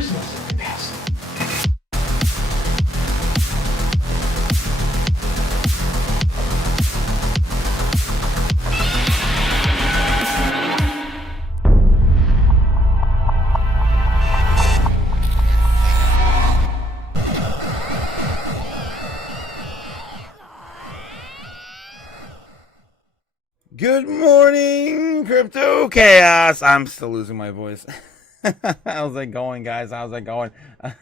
merciless in the past. Good morning, Crypto Chaos. I'm still losing my voice. How's it going, guys? How's it going? We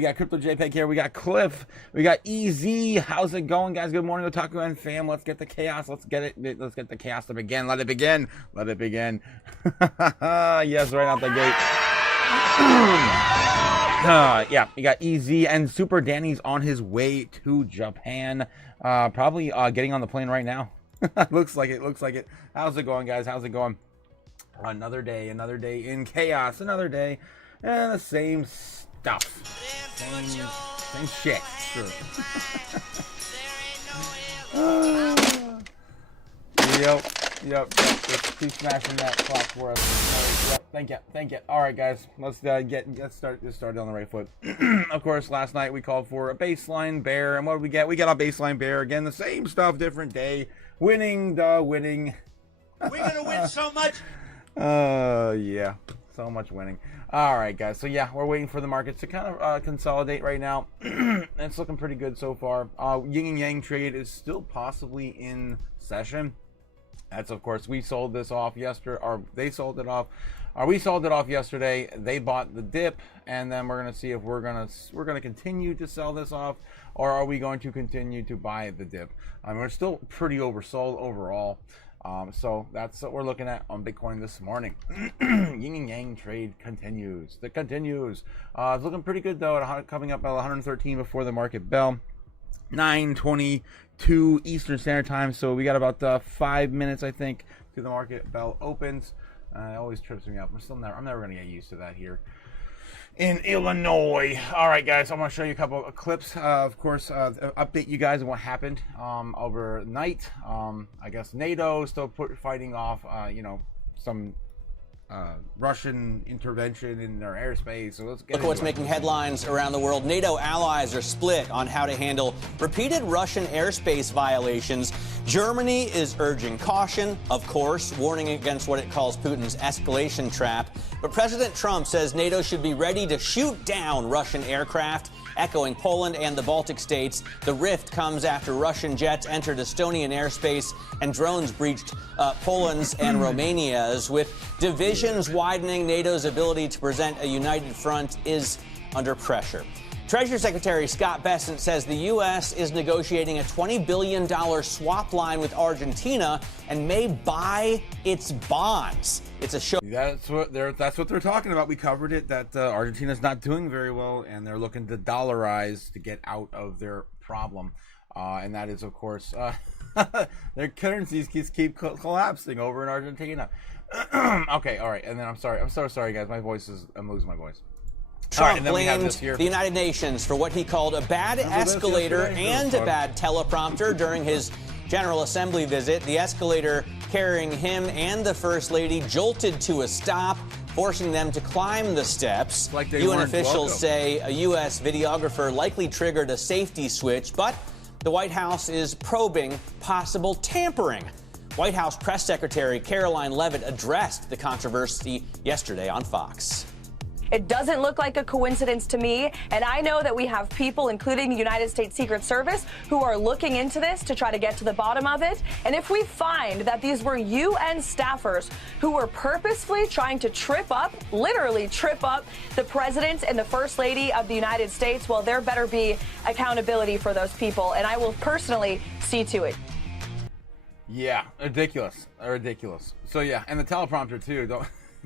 got Crypto JPEG here. We got Cliff. We got EZ. How's it going, guys? Good morning, Otaku and fam. Let's get the chaos. Let's get it. Let's get the chaos to begin. Let it begin. Let it begin. Yes, right out the gate. Yeah, we got EZ and Super Danny's on his way to Japan. Probably getting on the plane right now. Looks like it. How's it going, guys? How's it going? Another day in chaos, another day, and the same stuff. Same shit. Sure. Yep. Let's keep smashing that clock for us. Yep, thank you. All right, guys, let's start on the right foot. Of course, last night we called for a baseline bear, and what did we get? We got a baseline bear again. The same stuff, different day. Winning. We're gonna win so much. Yeah, so much winning. All right, guys. So yeah, we're waiting for the markets to kind of consolidate right now. It's looking pretty good so far. Yin and Yang trade is still possibly in session. That's, of course, we sold this off yesterday, or they sold it off. We sold it off yesterday. They bought the dip, and then we're gonna see if we're gonna continue to sell this off, or are we going to continue to buy the dip? We're still pretty oversold overall. So that's what we're looking at on Bitcoin this morning. Yin and Yang trade continues. It continues. It's looking pretty good though. Coming up at 113 before the market bell. 9:22 Eastern Standard Time. So we got about 5 minutes, I think, to the market bell opens. It always trips me up. I'm never gonna get used to that here in Illinois. All right, guys, I'm going to show you a couple of clips. Of course, update you guys on what happened overnight. I guess NATO still fighting off, some Russian intervention in their airspace. So let's get Look at what's making headlines around the world. NATO allies are split on how to handle repeated Russian airspace violations. Germany is urging caution, of course, warning against what it calls Putin's escalation trap. But President Trump says NATO should be ready to shoot down Russian aircraft, echoing Poland and the Baltic states. The rift comes after Russian jets entered Estonian airspace and drones breached Poland's and Romania's. With divisions widening, NATO's ability to present a united front is under pressure. Treasury Secretary Scott Bessent says the U.S. is negotiating a $20 billion swap line with Argentina and may buy its bonds. It's a show. That's what they're talking about. We covered it, that Argentina's not doing very well, and they're looking to dollarize to get out of their problem. And that is, of course, their currencies keep collapsing over in Argentina. Okay, all right. And then I'm so sorry, guys. I'm losing my voice. Trump blamed the United Nations for what he called a bad escalator and a bad teleprompter during his General Assembly visit. The escalator carrying him and the First Lady jolted to a stop, forcing them to climb the steps. Like UN officials say a U.S. videographer likely triggered a safety switch, but the White House is probing possible tampering. White House Press Secretary Caroline Leavitt addressed the controversy yesterday on Fox. It doesn't look like a coincidence to me, and I know that we have people, including the United States Secret Service, who are looking into this to try to get to the bottom of it. And if we find that these were UN staffers who were purposefully trying to literally trip up the President and the First Lady of the United States, well, there better be accountability for those people, and I will personally see to it. Yeah, ridiculous. So yeah, and the teleprompter too.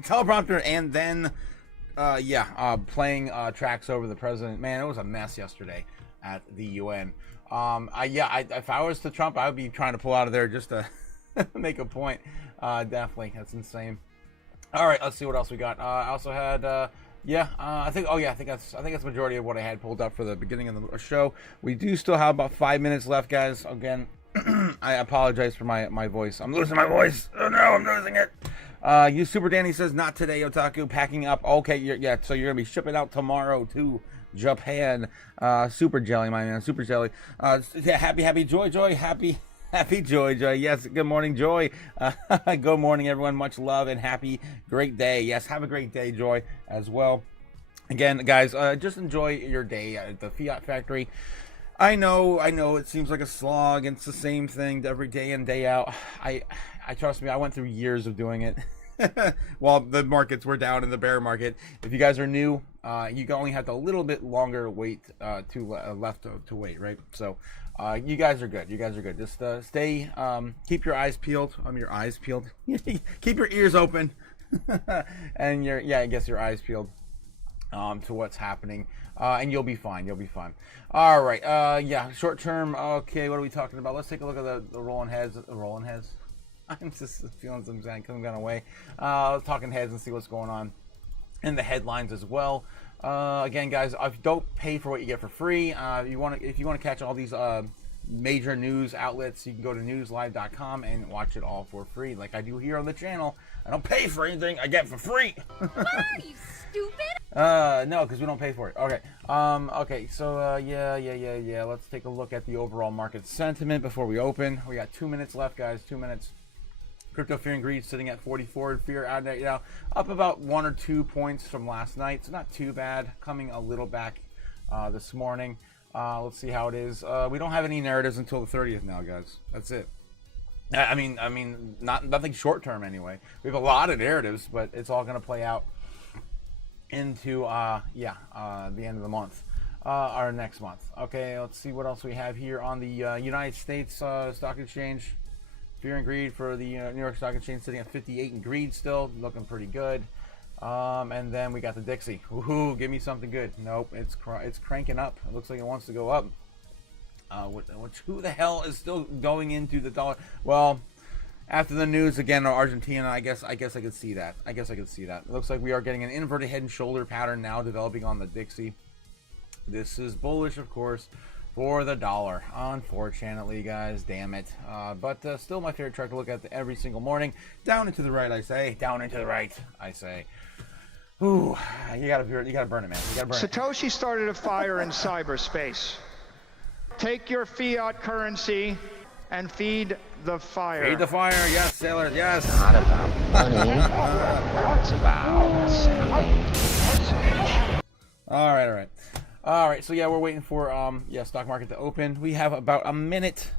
Teleprompter, and then playing tracks over the president. Man, it was a mess yesterday at the UN. If I was to Trump, I would be trying to pull out of there just to make a point. Definitely, that's insane. All right, let's see what else we got. I also had, I think that's the majority of what I had pulled up for the beginning of the show. We do still have about 5 minutes left, guys. Again, I apologize for my voice. I'm losing my voice. Oh no, I'm losing it. You Super Danny says, not today, Otaku. Packing up. Okay, yeah, so you're going to be shipping out tomorrow to Japan. Super Jelly, my man. Super Jelly. Happy Joy. Happy Joy. Yes, good morning, Joy. Good morning, everyone. Much love and great day. Yes, have a great day, Joy, as well. Again, guys, just enjoy your day at the Fiat Factory. I know, it seems like a slog, and it's the same thing every day in, day out. I trust me, I went through years of doing it. While the markets were down in the bear market. If you guys are new, you only have a little bit longer wait left to wait, right? So you guys are good. Just stay, keep your eyes peeled. Keep your ears open, and your eyes peeled to what's happening, and you'll be fine. All right, short term. Okay, what are we talking about? Let's take a look at the rolling heads. I'm just feeling some kind of way. Talking heads and see what's going on in the headlines as well. Again, guys, don't pay for what you get for free. If you want to catch all these major news outlets, you can go to newslive.com and watch it all for free, like I do here on the channel. I don't pay for anything; I get for free. Are you stupid? No, because we don't pay for it. Okay. Okay. So yeah. Let's take a look at the overall market sentiment before we open. We got 2 minutes left, guys. 2 minutes. Crypto fear and greed sitting at 44. Fear out there, up about 1 or 2 points from last night. So not too bad. Coming a little back this morning. Let's see how it is. We don't have any narratives until the 30th now, guys. That's it. I mean, nothing short term anyway. We have a lot of narratives, but it's all going to play out into the end of the month, or next month. Okay, let's see what else we have here on the United States Stock Exchange. Fear and greed for the New York Stock Exchange sitting at 58 in greed, still looking pretty good. And then we got the Dixie. Ooh, give me something good. Nope, it's cranking up. It looks like it wants to go up. Who the hell is still going into the dollar? Well, after the news again on Argentina, I guess I could see that. It looks like we are getting an inverted head and shoulder pattern now developing on the Dixie. This is bullish, of course, for the dollar, unfortunately, guys. Damn it. But still my favorite chart to look at every single morning. Down and to the right, I say. Down and to the right, I say. Ooh, you gotta burn it, man. You gotta burn it. Satoshi started a fire in cyberspace. Take your fiat currency and feed the fire. Feed the fire, yes, sailors, yes. It's not about money. It's about sending message. All right. So yeah, we're waiting for stock market to open. We have about a minute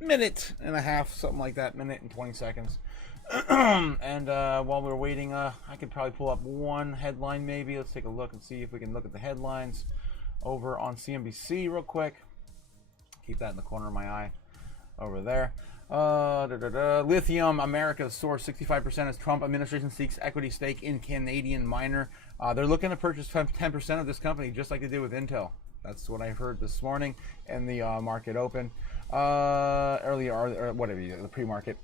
and a half, something like that, minute and 20 seconds. And while we're waiting, I could probably pull up one headline maybe. Let's take a look and see if we can look at the headlines over on CNBC real quick. Keep that in the corner of my eye over there. Lithium, America soars 65% as Trump administration seeks equity stake in Canadian miner. They're looking to purchase 10% of this company, just like they did with Intel. That's what I heard this morning in the market open. Earlier, or whatever, the pre-market.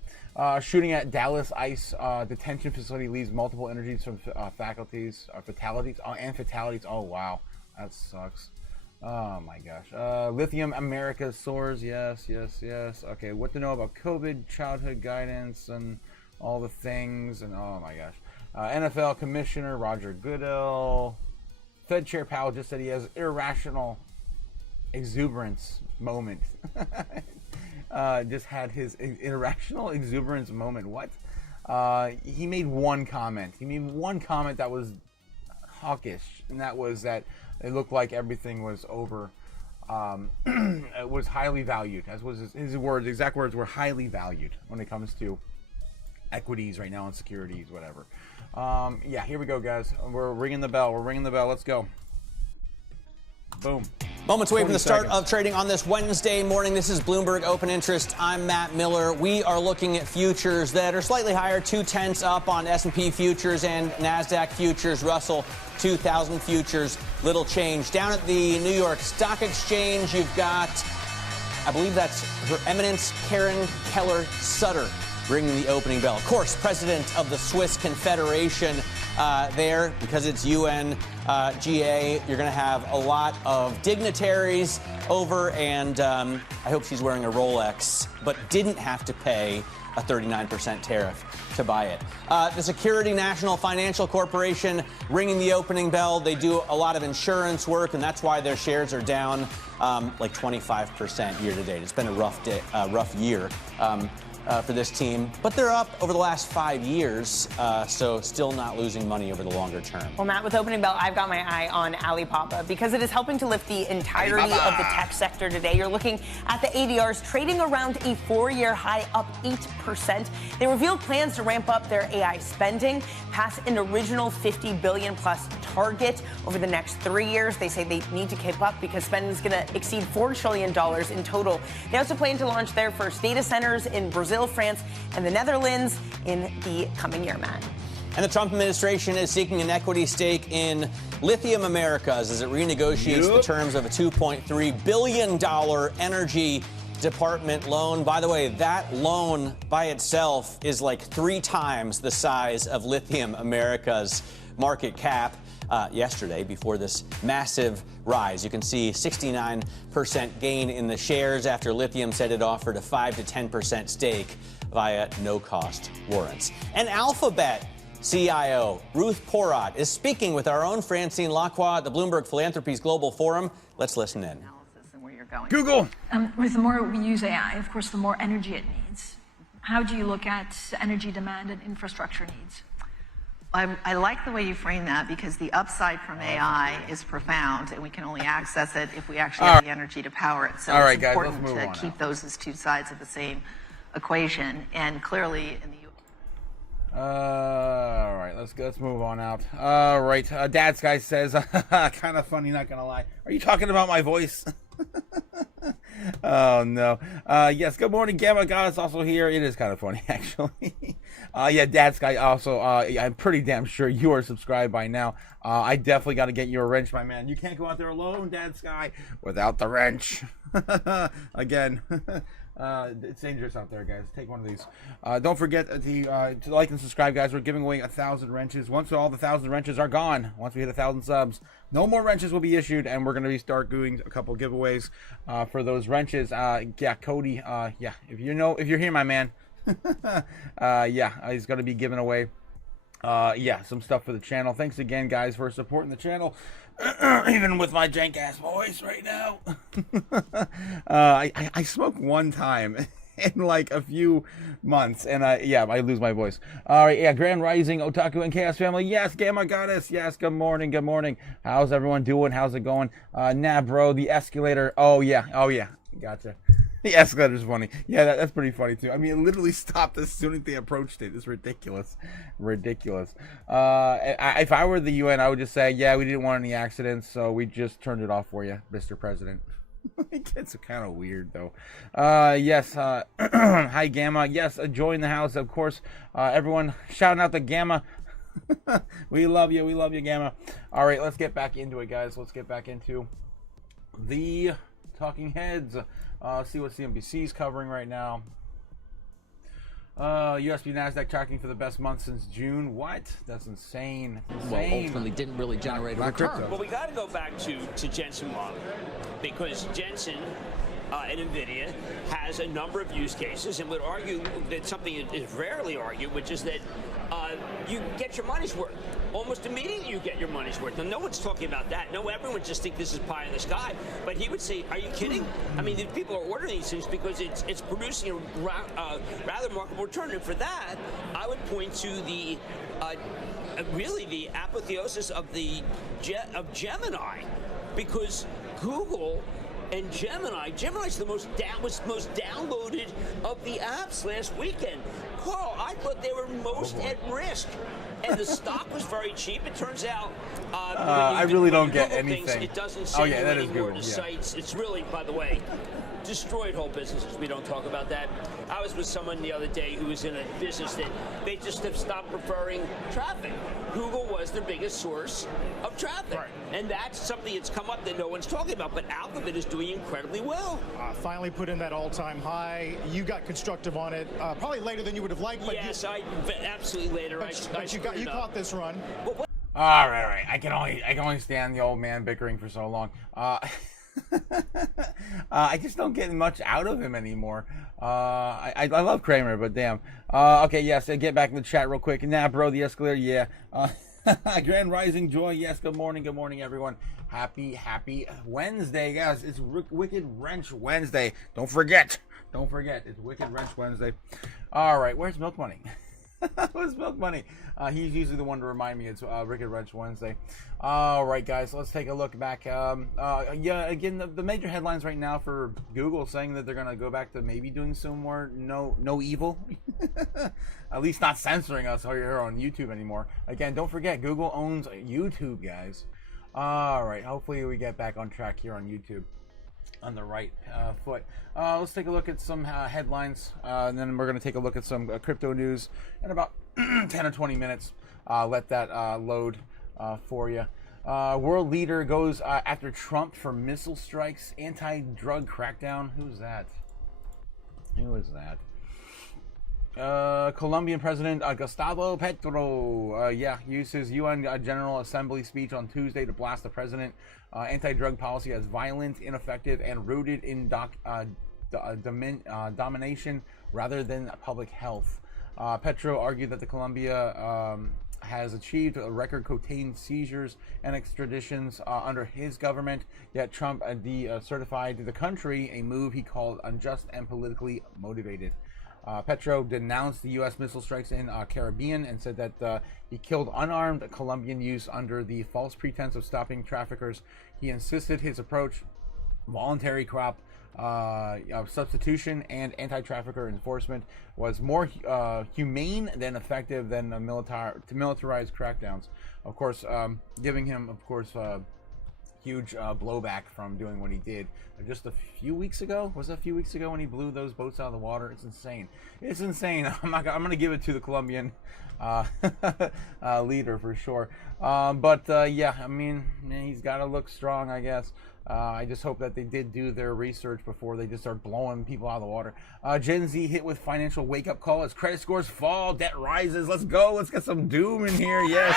Shooting at Dallas ICE detention facility leaves multiple energies from fatalities. Oh, wow. That sucks. Oh my gosh. Lithium America soars. Yes. Okay, what to know about COVID, childhood guidance, and all the things, and oh my gosh. NFL Commissioner Roger Goodell. Fed Chair Powell just said he has irrational exuberance moment. Just had his irrational exuberance moment. What? He made one comment. That was hawkish, and that was that it looked like everything was over. It was highly valued, as was his words. Exact words were highly valued when it comes to equities right now and securities, whatever. Yeah, here we go, guys. We're ringing the bell. Let's go. Boom. Moments away from the start of trading on this Wednesday morning. This is Bloomberg Open Interest. I'm Matt Miller. We are looking at futures that are slightly higher, 0.2 up on S&P futures and NASDAQ futures. Russell 2000 futures, little change. Down at the New York Stock Exchange, you've got, I believe that's Her Eminence Karen Keller Sutter ringing the opening bell. Of course, president of the Swiss Confederation there, because it's UNGA. You're going to have a lot of dignitaries over, and I hope she's wearing a Rolex, but didn't have to pay a 39% tariff to buy it. The Security National Financial Corporation ringing the opening bell. They do a lot of insurance work, and that's why their shares are down like 25% year to date. It's been a rough year for this team, but they're up over the last 5 years, so still not losing money over the longer term. Well, Matt, with opening bell, I've got my eye on Alibaba because it is helping to lift the entirety of the tech sector today. You're looking at the ADRs trading around a 4-year high, up 8%. They revealed plans to ramp up their AI spending past an original $50 billion plus target over the next 3 years. They say they need to keep up because spending is going to exceed $4 trillion in total. They also plan to launch their first data centers in Brazil, France, and the Netherlands in the coming year, Matt. And the Trump administration is seeking an equity stake in Lithium Americas as it renegotiates the terms of a $2.3 billion energy department loan. By the way, that loan by itself is like 3 times the size of Lithium America's market cap. Yesterday, before this massive rise. You can see 69% gain in the shares after Lithium said it offered a 5 to 10% stake via no-cost warrants. And Alphabet CIO Ruth Porat is speaking with our own Francine Lacroix at the Bloomberg Philanthropies Global Forum. Let's listen in. And where you're going. Google. With the more we use AI, of course, the more energy it needs. How do you look at energy demand and infrastructure needs? I like the way you frame that because the upside from AI is profound, and we can only access it if we actually have the energy to power it. So it's important to keep those as 2 sides of the same equation. And clearly, in the all right, let's move on out. All right, Dad's guy says, kind of funny, not gonna lie. Are you talking about my voice? Oh no. Yes, good morning, Gamma Goddess also here. It is kind of funny, actually. Yeah, Dad's guy also, I'm pretty damn sure you are subscribed by now. I definitely got to get you a wrench, my man. You can't go out there alone, Dad's guy, without the wrench. Again. It's dangerous out there, guys. Take one of these. Don't forget to like and subscribe, guys. We're giving away 1,000 wrenches. Once all the 1,000 wrenches are gone, once we hit 1,000 subs, no more wrenches will be issued, and we're going to start doing a couple giveaways for those wrenches. Yeah, Cody. Yeah, if you're here, my man. Yeah, he's going to be giving away. Yeah, some stuff for the channel. Thanks again, guys, for supporting the channel. Even with my jank ass voice right now. I smoked one time in like a few months, and yeah, I lose my voice. All right, yeah, Grand Rising, Otaku and Chaos family. Yes, Gamma Goddess. Yes, good morning, good morning. How's everyone doing? How's it going? Nah, bro, the escalator. Oh yeah, gotcha. The escalator's funny. Yeah, that's pretty funny too. I mean, it literally stopped as soon as they approached it. It's ridiculous. Ridiculous. If I were the UN, I would just say, yeah, we didn't want any accidents, so we just turned it off for you, Mr. President. It gets kind of weird, though. Yes, hi, Gamma. Yes, join the house, of course. Everyone shouting out to Gamma. We love you, Gamma. All right, let's get back into it, guys. Let's get back into the talking heads. See what CNBC's covering right now. USB NASDAQ tracking for the best month since June. What? That's insane. Well, ultimately didn't really generate a return. Well, we got to go back to Jensen Huang, because Jensen and NVIDIA has a number of use cases, and would argue that something is rarely argued, which is that you get your money's worth. Almost immediately you get your money's worth. Now, no one's talking about that. No, everyone just thinks this is pie in the sky. But he would say, are you kidding? I mean, people are ordering these things because it's producing a rather remarkable return. And for that, I would point to the really the apotheosis of Gemini, because Google and Gemini's the most downloaded of the apps last weekend. Carl, I thought they were most at risk, and the stock was very cheap. It turns out, I really don't get anything. Things, it doesn't say anymore to sites. It's really, by the way, destroyed whole businesses. We don't talk about that. I was with someone the other day who was in a business that they just have stopped preferring traffic. Google was their biggest source of traffic. Right. And that's something that's come up that no one's talking about, but Alphabet is doing incredibly well. Finally put in that all-time high. You got constructive on it, probably later than you would have liked. But yes, absolutely later. But you caught this run. All right. I can only stand the old man bickering for so long. I just don't get much out of him anymore. I love Kramer, but damn. Okay, yes, get back in the chat real quick. Nah, bro, the escalator, yeah. Grand Rising Joy, yes, good morning, everyone. Happy Wednesday, guys. It's Wicked Wrench Wednesday. Don't forget, it's Wicked Wrench Wednesday. All right, where's Milk Money? Where's Milk Money? He's usually the one to remind me it's Wicked Wrench Wednesday. All right, guys, let's take a look back. Yeah, again, the major headlines right now for Google saying that they're going to go back to maybe doing some more no evil. At least not censoring us here on YouTube anymore. Again, don't forget, Google owns YouTube, guys. All right, hopefully we get back on track here on YouTube on the right foot. Let's take a look at some headlines, and then we're going to take a look at some crypto news in about 10 or 20 minutes. Let that load for you. World leader goes after Trump for missile strikes, anti-drug crackdown. Who's that? Who is that? Colombian President Gustavo Petro, used his UN General Assembly speech on Tuesday to blast the president. Anti-drug policy as violent, ineffective, and rooted in domination rather than public health. Petro argued that the Colombia has achieved record cocaine seizures and extraditions under his government, yet Trump decertified the country, a move he called unjust and politically motivated. Petro denounced the U.S. missile strikes in Caribbean and said that he killed unarmed Colombian youths under the false pretense of stopping traffickers. He insisted his approach, voluntary crop substitution and anti-trafficker enforcement, was more humane than effective than militarized crackdowns. Of course, giving him, of course, huge blowback from doing what he did just a few weeks ago. Was it a few weeks ago when he blew those boats out of the water? It's insane. It's insane. I'm going to give it to the Colombian leader for sure. Yeah, I mean, he's got to look strong, I guess. I just hope that they did do their research before they just start blowing people out of the water. Gen Z hit with financial wake-up call as credit scores fall, debt rises. Let's go. Let's get some doom in here. Yes.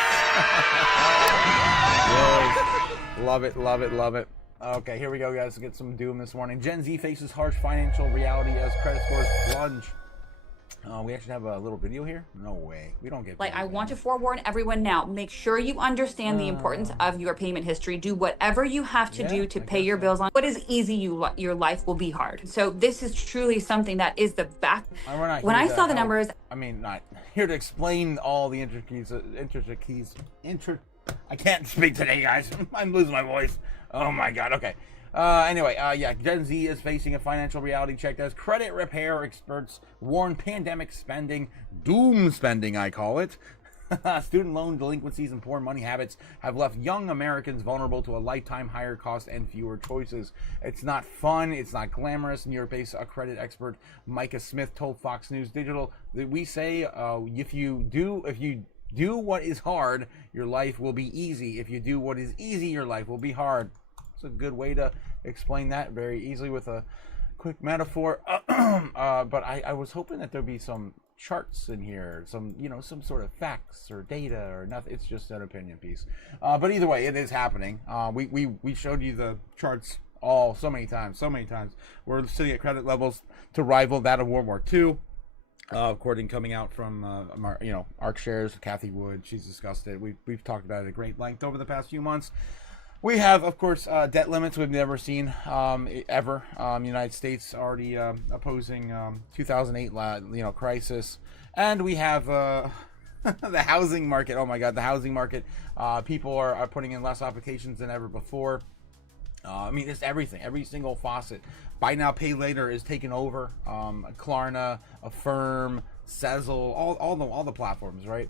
Yes. Love it, love it, love it. Okay, here we go, guys. Let's get some doom this morning. Gen Z faces harsh financial reality as credit scores plunge. We actually have a little video here? No way. We don't get like, I want to forewarn everyone now. Make sure you understand the importance of your payment history. Do whatever you have to do to pay your bills on. What is easy, your life will be hard. So this is truly something that is the back. When I saw the numbers. I mean, not here to explain all the I can't speak today, guys. I'm losing my voice. Oh my god. Okay. Anyway, Gen Z is facing a financial reality check as credit repair experts warn pandemic spending, doom spending, I call it. Student loan delinquencies and poor money habits have left young Americans vulnerable to a lifetime higher cost and fewer choices. It's not fun. It's not glamorous. New York-based credit expert Micah Smith told Fox News Digital that we say if you do what is hard, your life will be easy. If you do what is easy, your life will be hard. It's a good way to explain that very easily with a quick metaphor. But I was hoping that there'd be some charts in here, some sort of facts or data or nothing. It's just an opinion piece. But either way, it is happening. We showed you the charts so many times. We're sitting at credit levels to rival that of World War II. According coming out from ARC Shares, Kathy Wood, she's discussed it. We've talked about it at great length over the past few months. We have, of course, debt limits we've never seen ever. United States already opposing 2008 crisis, and we have the housing market. Oh my God, the housing market. People are putting in less applications than ever before. I mean, it's everything, every single faucet. Buy now, pay later is taken over. Klarna, Affirm, Sezzle, all the platforms, right?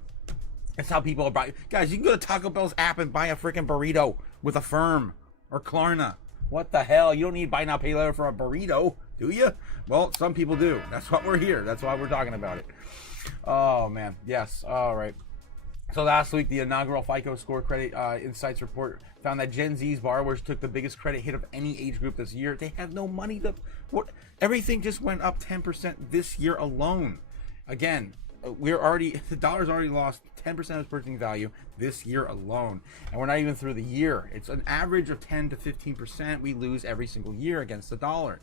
It's how people are buying. Guys, you can go to Taco Bell's app and buy a freaking burrito with Affirm or Klarna. What the hell? You don't need buy now, pay later for a burrito, do you? Well, some people do. That's what we're here. That's why we're talking about it. Oh, man. Yes. All right. So last week, the inaugural FICO Score Credit Insights report found that Gen Z's borrowers took the biggest credit hit of any age group this year. They have no money to... Everything just went up 10% this year alone. Again, the dollar's already lost 10% of its purchasing value this year alone, and we're not even through the year. It's an average of 10 to 15% we lose every single year against the dollar.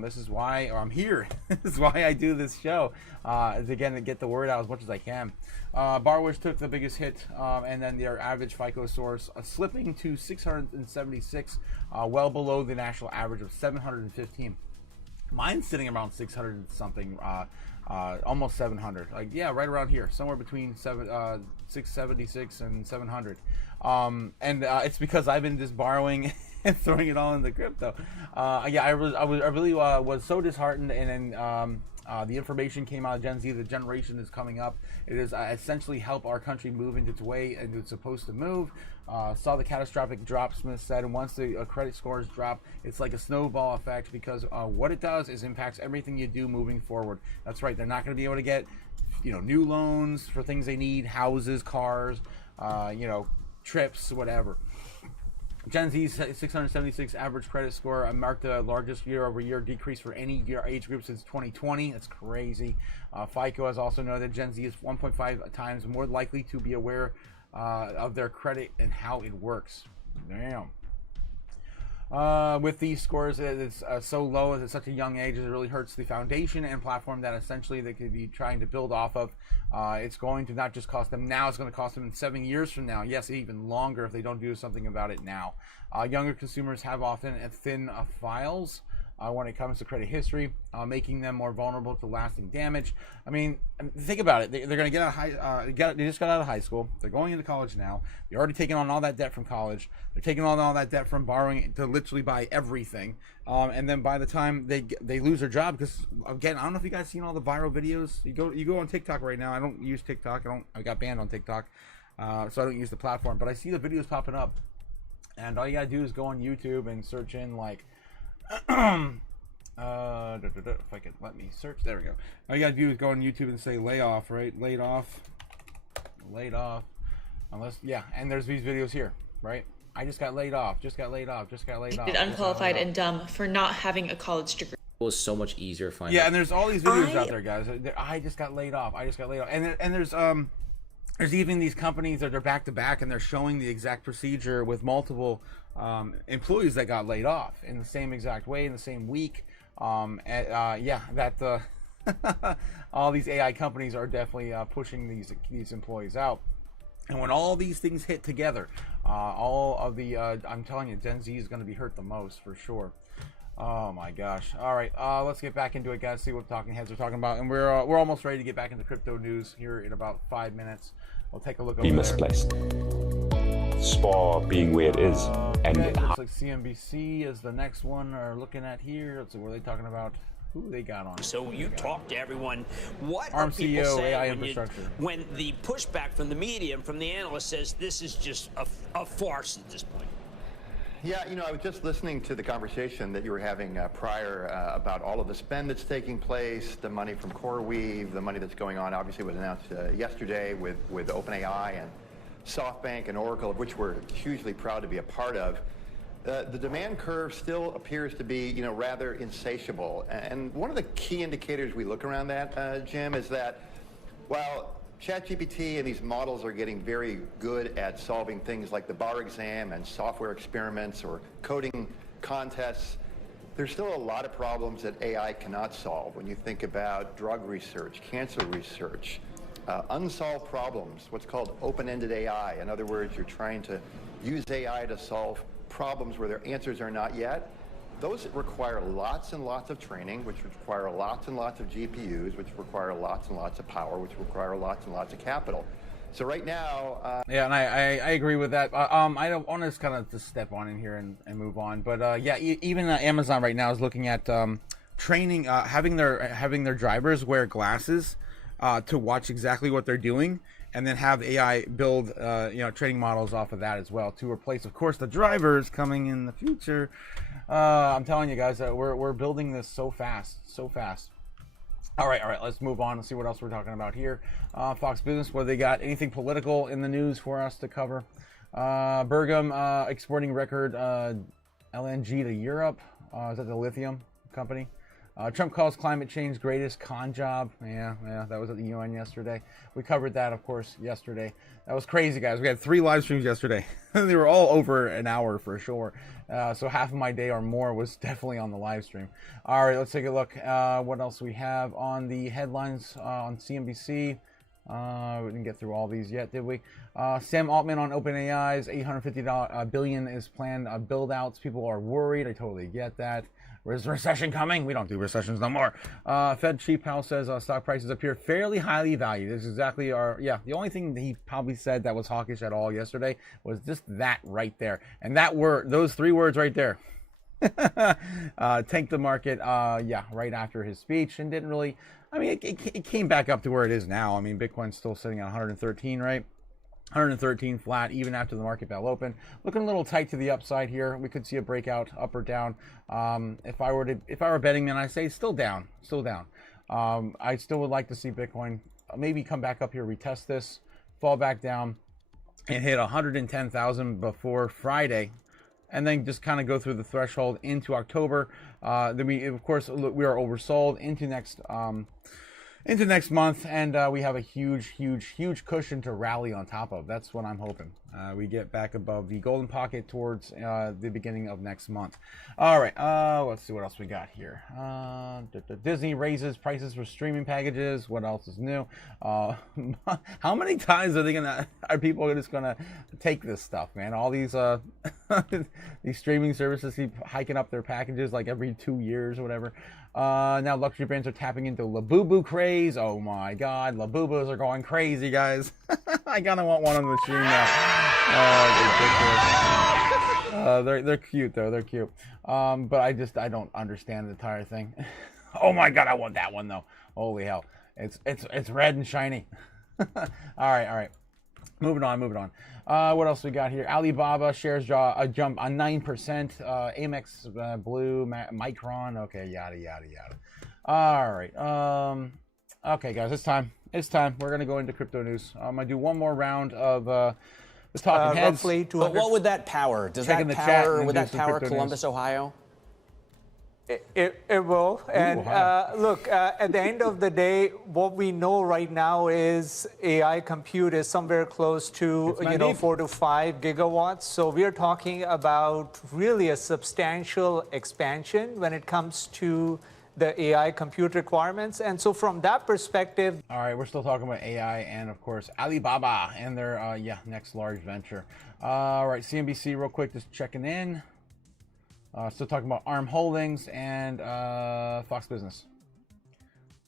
This is why I'm here. This is why I do this show, again, to get the word out as much as I can. Borrowers took the biggest hit, and then their average FICO scores slipping to 676, well below the national average of 715. Mine's sitting around 600 something, almost 700. Like, yeah, right around here, somewhere between 676 and 700. It's because I've been just borrowing and throwing it all into crypto. Yeah, I really was so disheartened, and then the information came out of Gen Z. The generation is coming up. It is essentially help our country move into its way and it's supposed to move. Saw the catastrophic drop, Smith said, and once the credit scores drop, it's like a snowball effect, because what it does is impacts everything you do moving forward. That's right. They're not going to be able to get, new loans for things they need, houses, cars, trips, whatever. Gen Z's 676 average credit score marked the largest year-over-year decrease for any age group since 2020. That's crazy. FICO has also noted that Gen Z is 1.5 times more likely to be aware of their credit and how it works. Damn. With these scores, it's so low at such a young age, it really hurts the foundation and platform that essentially they could be trying to build off of. It's going to not just cost them now, it's going to cost them 7 years from now. Yes, even longer if they don't do something about it now. Younger consumers have often thin files when it comes to credit history, making them more vulnerable to lasting damage. I mean, think about it. They're going to get out of they just got out of high school. They're going into college now. They're already taking on all that debt from college. They're taking on all that debt from borrowing to literally buy everything. And then by the time they lose their job, because again, I don't know if you guys seen all the viral videos. You go on TikTok right now. I don't use TikTok. I got banned on TikTok, so I don't use the platform. But I see the videos popping up, and all you gotta do is go on YouTube and search in like. If I could let me search, there we go. All you gotta do is go on YouTube and say layoff, right? Laid off. Unless, yeah, and there's these videos here, right? I just got laid off, just got laid off. Unqualified and dumb for not having a college degree. It was so much easier finding. Yeah, and there's all these videos out there, guys. I just got laid off. And there's even these companies that are back to back, and they're showing the exact procedure with multiple employees that got laid off in the same exact way in the same week. All these AI companies are definitely pushing these employees out. And when all these things hit together, all of the I'm telling you, Gen Z is going to be hurt the most for sure. Oh my gosh. All right, let's get back into it, guys. See what talking heads are talking about, and we're almost ready to get back into crypto news here in about 5 minutes. We'll take a look over be misplaced. SPA being where it is, and it looks like CNBC is the next one we're looking at here. Let's see, what are they talking about? Who they got on? So you talk to everyone. What ARM are people CEO, saying AI infrastructure. when the pushback from the media and from the analysts says this is just a farce at this point? Yeah, I was just listening to the conversation that you were having prior about all of the spend that's taking place, the money from CoreWeave, the money that's going on. Obviously, it was announced yesterday with OpenAI and SoftBank and Oracle, of which we're hugely proud to be a part of. The demand curve still appears to be, rather insatiable. And one of the key indicators we look around that, Jim, is that while ChatGPT and these models are getting very good at solving things like the bar exam and software experiments or coding contests, there's still a lot of problems that AI cannot solve. When you think about drug research, cancer research, unsolved problems, what's called open-ended AI. In other words, you're trying to use AI to solve problems where their answers are not yet. Those require lots and lots of training, which require lots and lots of GPUs, which require lots and lots of power, which require lots and lots of capital. So right now... yeah, and I agree with that. I don't want to kind of just step on in here and move on. But yeah, even Amazon right now is looking at training, having their drivers wear glasses to watch exactly what they're doing, and then have AI build training models off of that as well to replace, of course, the drivers coming in the future. I'm telling you guys that we're building this so fast. All right, let's move on and see what else we're talking about here. Fox Business, what they got? Anything political in the news for us to cover? Bergam exporting record LNG to Europe. Is that the lithium company? Trump calls climate change greatest con job. Yeah, that was at the UN yesterday. We covered that, of course, yesterday. That was crazy, guys. We had 3 live streams yesterday. They were all over an hour for sure. So half of my day or more was definitely on the live stream. All right, let's take a look. What else we have on the headlines on CNBC. We didn't get through all these yet, did we? Sam Altman on OpenAI's $850 billion is planned build outs. People are worried. I totally get that. Is the recession coming? We don't do recessions no more. Fed Chief Powell says stock prices appear fairly highly valued. This is exactly the only thing that he probably said that was hawkish at all yesterday was just that right there. And those 3 words right there. Tanked the market, right after his speech, and didn't really, I mean, it came back up to where it is now. I mean, Bitcoin's still sitting at 113, right? 113 flat even after the market bell open. Looking a little tight to the upside here. We could see a breakout up or down. If I were betting man, I say still down. I still would like to see Bitcoin maybe come back up here, retest this, fall back down, and hit 110,000 before Friday, and then just kind of go through the threshold into October. Then we, of course, we are oversold into next month, and we have a huge cushion to rally on top of. That's what I'm hoping. We get back above the golden pocket towards the beginning of next month. All right, let's see what else we got here. Disney raises prices for streaming packages. What else is new? How many times are people just gonna take this stuff, man? All these these streaming services keep hiking up their packages like every 2 years or whatever. Now luxury brands are tapping into Labubu craze. Oh my God, Labubus are going crazy, guys. I kind of want one on the machine now. They're cute though. They're cute. But I don't understand the entire thing. Oh my God, I want that one though. Holy hell, it's red and shiny. All right. Moving on. What else we got here? Alibaba shares jump on 9%. Amex Blue, Micron. Okay, yada. All right. Okay, guys, it's time. We're gonna go into crypto news. I'm gonna do one more round of the talking heads. But what would that power? Would that power Columbus, Ohio? It will. And look, at the end of the day, what we know right now is AI compute is somewhere close to 4 to 5 gigawatts. So we are talking about really a substantial expansion when it comes to the AI compute requirements. And so from that perspective. All right, we're still talking about AI and, of course, Alibaba and their next large venture. All right, CNBC real quick, just checking in. Still talking about ARM Holdings and Fox Business.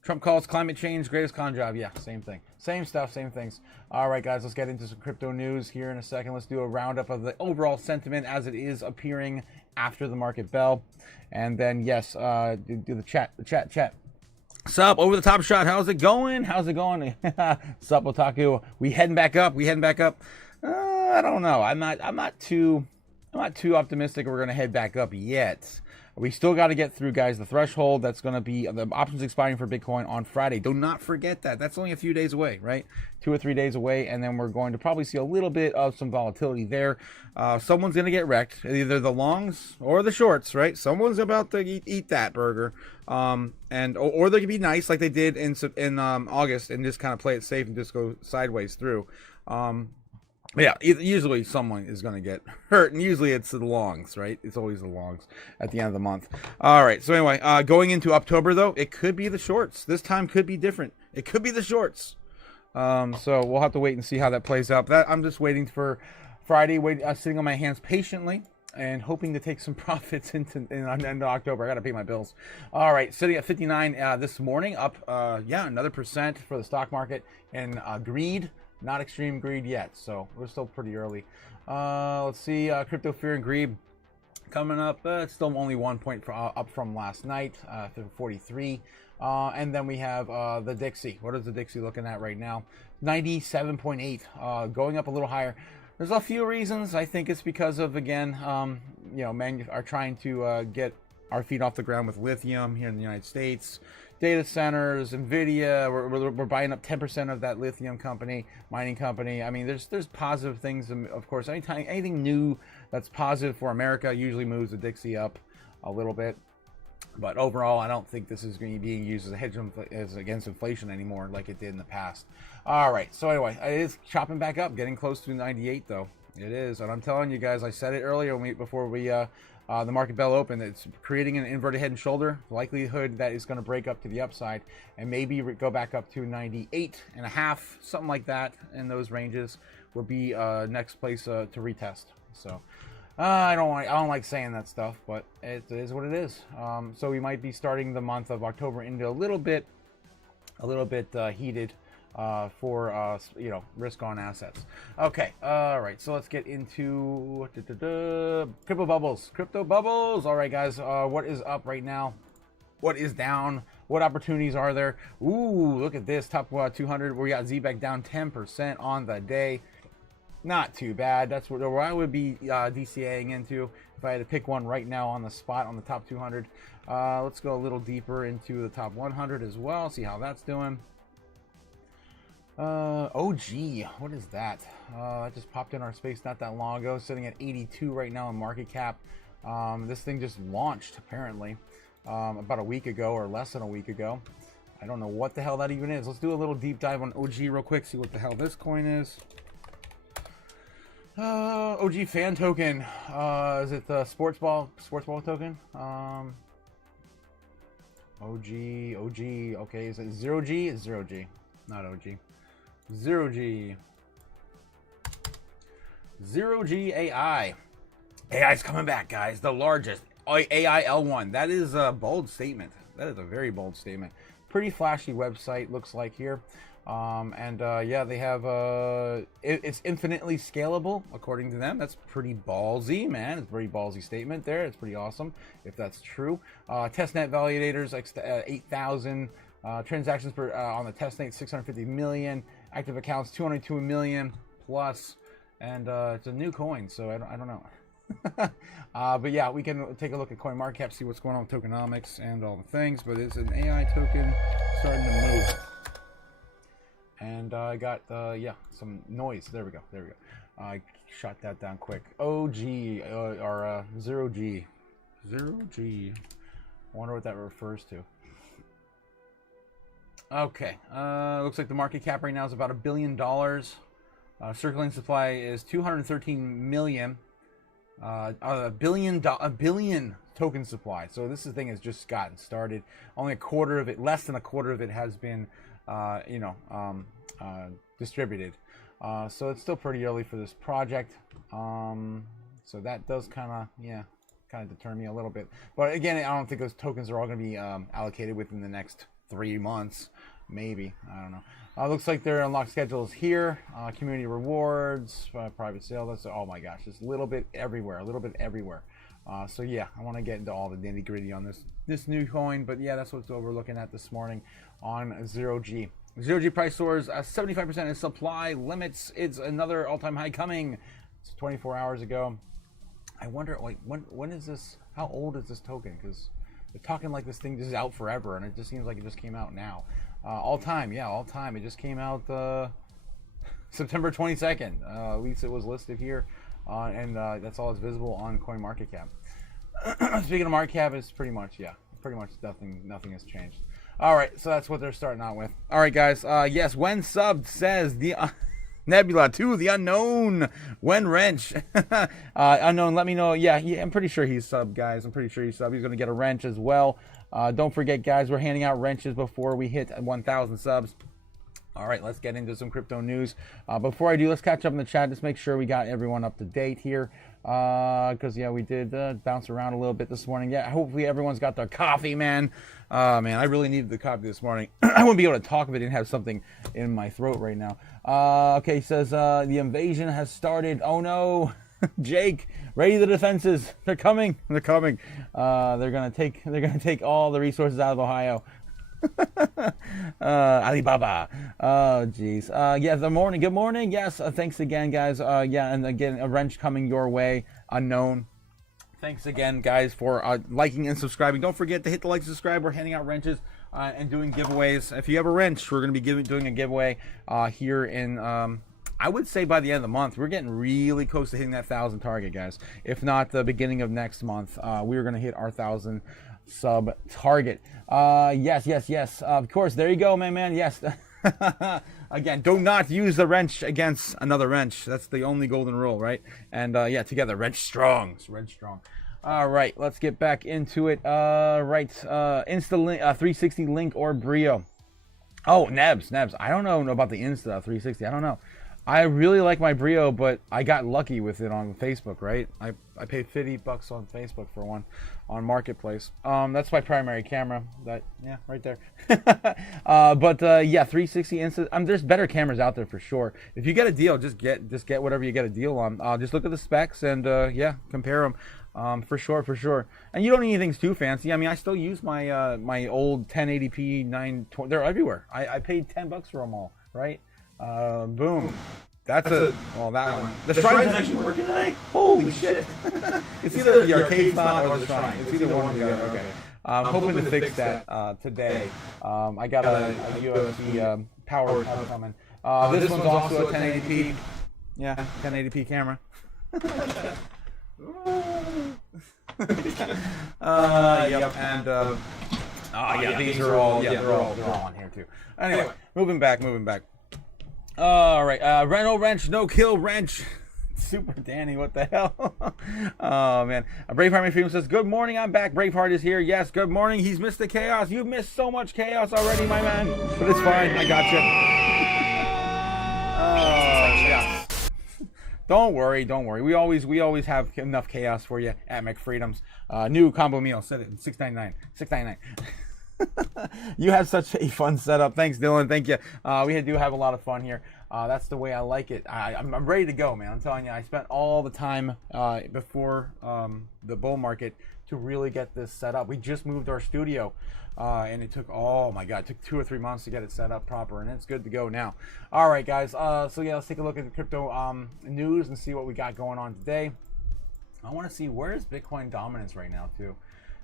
Trump calls climate change greatest con job. Yeah, same thing. Same stuff, same things. All right, guys, let's get into some crypto news here in a second. Let's do a roundup of the overall sentiment as it is appearing after the market bell. And then, yes, do the chat. Sup, over the top shot. How's it going? Sup, Otaku. We heading back up. I don't know. I'm not too optimistic we're going to head back up yet. We still got to get through, guys, the threshold. That's going to be the options expiring for Bitcoin on Friday. Do not forget that. That's only a few days away, right? 2 or 3 days away, and then we're going to probably see a little bit of some volatility there. Someone's going to get wrecked, either the longs or the shorts, right? Someone's about to eat that burger, or they could be nice like they did in August and just kind of play it safe and just go sideways through. Yeah, usually someone is going to get hurt, and usually it's the longs, right? It's always the longs at the end of the month. All right, so anyway, going into October, though, it could be the shorts. This time could be different. It could be the shorts. So we'll have to wait and see how that plays out. I'm just waiting for Friday, sitting on my hands patiently and hoping to take some profits into October. I got to pay my bills. All right, sitting at 59 this morning, up, another % for the stock market, and greed. Not extreme greed yet, so we're still pretty early. Let's see, crypto fear and greed coming up. It's still only 1 point up from last night, 43. And then we have the Dixie. What is the Dixie looking at right now? 97.8, going up a little higher. There's a few reasons. I think it's because of, again, are trying to get our feet off the ground with lithium here in the United States. Data centers, NVIDIA, we're buying up 10% of that lithium company, mining company. I mean, there's positive things, of course. Anything new that's positive for America usually moves the Dixie up a little bit. But overall, I don't think this is going to be being used as a hedge against inflation anymore like it did in the past. All right, so anyway, it is chopping back up, getting close to 98 though. It is, and I'm telling you guys, I said it earlier before the market bell opened. It's creating an inverted head and shoulder. Likelihood that it's going to break up to the upside and maybe go back up to 98.5, something like that. In those ranges would be next place to retest. So. I don't like saying that stuff, but it is what it is. So we might be starting the month of October into a little bit heated for risk on assets. Okay, all right. So let's get into crypto bubbles. Crypto bubbles. All right, guys. What is up right now? What is down? What opportunities are there? Ooh, look at this top 200. We got ZBEC down 10% on the day. Not too bad. That's where I would be DCAing into if I had to pick one right now on the spot on the top 200. Let's go a little deeper into the top 100 as well. See how that's doing. OG, what is that? That just popped in our space not that long ago. Sitting at 82 right now in market cap. This thing just launched apparently about a week ago or less than a week ago. I don't know what the hell that even is. Let's do a little deep dive on OG real quick. See what the hell this coin is. OG fan token. Is it the sports ball token? OG. Okay, is it 0G? It's 0G, not OG. 0G. 0G AI. AI's coming back, guys. The largest AI L1. That is a bold statement. That is a very bold statement. Pretty flashy website looks like here. Yeah, they have it's infinitely scalable according to them. That's pretty ballsy, man. It's a pretty ballsy statement there. It's pretty awesome if that's true. Testnet validators 8,000 transactions per on the testnet, 650 million active accounts, 202 million plus, and it's a new coin, so I don't know. But yeah, we can take a look at CoinMarketCap, see what's going on with tokenomics and all the things. But it's an AI token starting to move. And I got some noise. There we go. I shot that down quick. OG or 0G. 0G. I wonder what that refers to. Okay. Looks like the market cap right now is about $1 billion. Circulating supply is 213 million. A billion token supply. So this thing has just gotten started. Only a quarter of it, less than a quarter of it, has been distributed. So it's still pretty early for this project. So that does kind of deter me a little bit. But again, I don't think those tokens are all going to be allocated within the next 3 months. Maybe, I don't know. Looks like their unlocked schedules here. Community rewards, private sale. That's, oh my gosh, just a little bit everywhere. So yeah, I want to get into all the nitty gritty on this new coin. But yeah, that's what we're looking at this morning on 0G. 0G price soars 75% of supply limits. It's another all-time high coming. It's 24 hours ago. I wonder, like, when is this? How old is this token? Because they're talking like this thing is out forever, and it just seems like it just came out now. All time. It just came out September 22nd. At least it was listed here, and that's all that's visible on CoinMarketCap. Speaking of market cap, it's pretty much nothing has changed. All right, so that's what they're starting out with. All right, guys. Yes, when subbed says the Nebula 2, the unknown. When wrench, unknown. Let me know. Yeah, I'm pretty sure he's subbed, guys. I'm pretty sure he's subbed. He's gonna get a wrench as well. Don't forget, guys, we're handing out wrenches before we hit 1,000 subs. All right, let's get into some crypto news. Before I do, let's catch up in the chat. Just make sure we got everyone up to date here. Because, yeah, we did bounce around a little bit this morning. Yeah, hopefully everyone's got their coffee, man. Man, I really needed the coffee this morning. I wouldn't be able to talk if I didn't have something in my throat right now. Okay, he says the invasion has started. Oh, no. Jake, ready the defenses. They're coming. They're gonna take all the resources out of Ohio. Alibaba. Oh jeez. Yeah, good morning. Yes, thanks again, guys. Yeah, and again, a wrench coming your way, unknown. Thanks again, guys, for liking and subscribing. Don't forget to hit the like, subscribe. We're handing out wrenches and doing giveaways. If you have a wrench, we're going to be doing a giveaway here in, I would say by the end of the month. We're getting really close to hitting that 1,000 target, guys. If not the beginning of next month, we're going to hit our 1,000 sub target. Yes. Of course, there you go, my man. Yes. Again, do not use the wrench against another wrench. That's the only golden rule, right? And yeah, together, wrench strong. Wrench strong. All right, let's get back into it. Insta link, 360 link or Brio. Oh, Nebs. I don't know about the Insta 360. I don't know. I really like my Brio, but I got lucky with it on Facebook, right? I paid $50 on Facebook for one on Marketplace. That's my primary camera. Yeah, right there. Yeah, 360 Insta. There's better cameras out there for sure. If you get a deal, just get whatever you get a deal on. Just look at the specs and yeah, compare them. For sure. And you don't need anything too fancy. I mean, I still use my my old 1080p 920. They're everywhere. I paid $10 for them all, right? Boom. That's that one. The shrine's actually working today? Holy shit. It's either the arcade style or the shrine. It's either one or the other. Okay. I'm hoping to fix that today. I got a USB power coming. This one's also a 1080p. Yeah, 1080p camera. Yep, and yeah, these are all they're all on here too. Anyway, moving back. All right, Reno wrench, no kill wrench. Super Danny, what the hell? Oh man, Braveheart My Freedom says, "Good morning, I'm back. Braveheart is here. Yes, good morning. He's missed the chaos. You've missed so much chaos already, my man. But it's fine. I got you." Yeah. Don't worry. We always have enough chaos for you at McFreedoms. New combo meal, said it, $6.99. You have such a fun setup. Thanks, Dylan. Thank you. We do have a lot of fun here. That's the way I like it. I'm ready to go, man. I'm telling you, I spent all the time before the bull market to really get this set up. We just moved our studio, and it took, oh my God, it took 2 or 3 months to get it set up proper, and it's good to go now. All right, guys. So yeah, let's take a look at the crypto news and see what we got going on today. I want to see, where is Bitcoin dominance right now, too.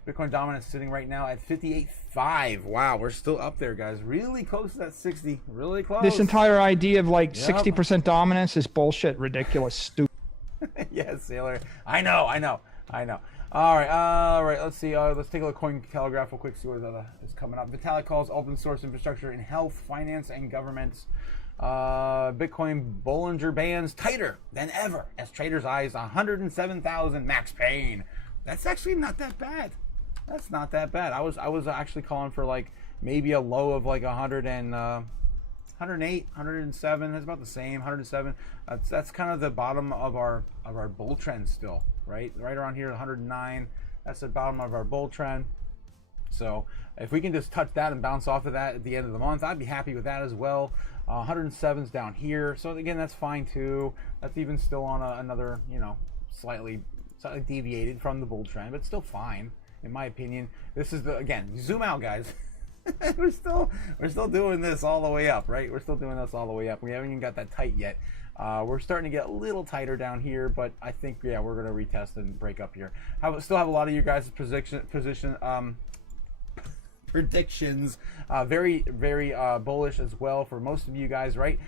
Bitcoin dominance sitting right now at 58.5. Wow, we're still up there, guys. Really close to that 60. Really close. This entire idea of like 60% dominance is bullshit, ridiculous, stupid. Yes, Sailor. I know. All right. Let's see. Let's take a look at Cointelegraph real quick. See what is coming up. Vitalik calls open source infrastructure in health, finance, and governments. Bitcoin Bollinger Bands tighter than ever as traders eyes 107,000 max pain. That's actually not that bad. That's not that bad. I was actually calling for like maybe a low of like 108, 107. That's about the same. 107. That's kind of the bottom of our bull trend still, right? Right around here, 109. That's the bottom of our bull trend. So if we can just touch that and bounce off of that at the end of the month, I'd be happy with that as well. 107's down here. So again, that's fine too. That's even still on another, slightly deviated from the bull trend, but still fine in my opinion. This is again, zoom out, guys. we're still doing this all the way up, right? We're still doing this all the way up. We haven't even got that tight yet. We're starting to get a little tighter down here, but I think we're going to retest and break up here. Still have a lot of you guys' predictions very bullish as well for most of you guys, right?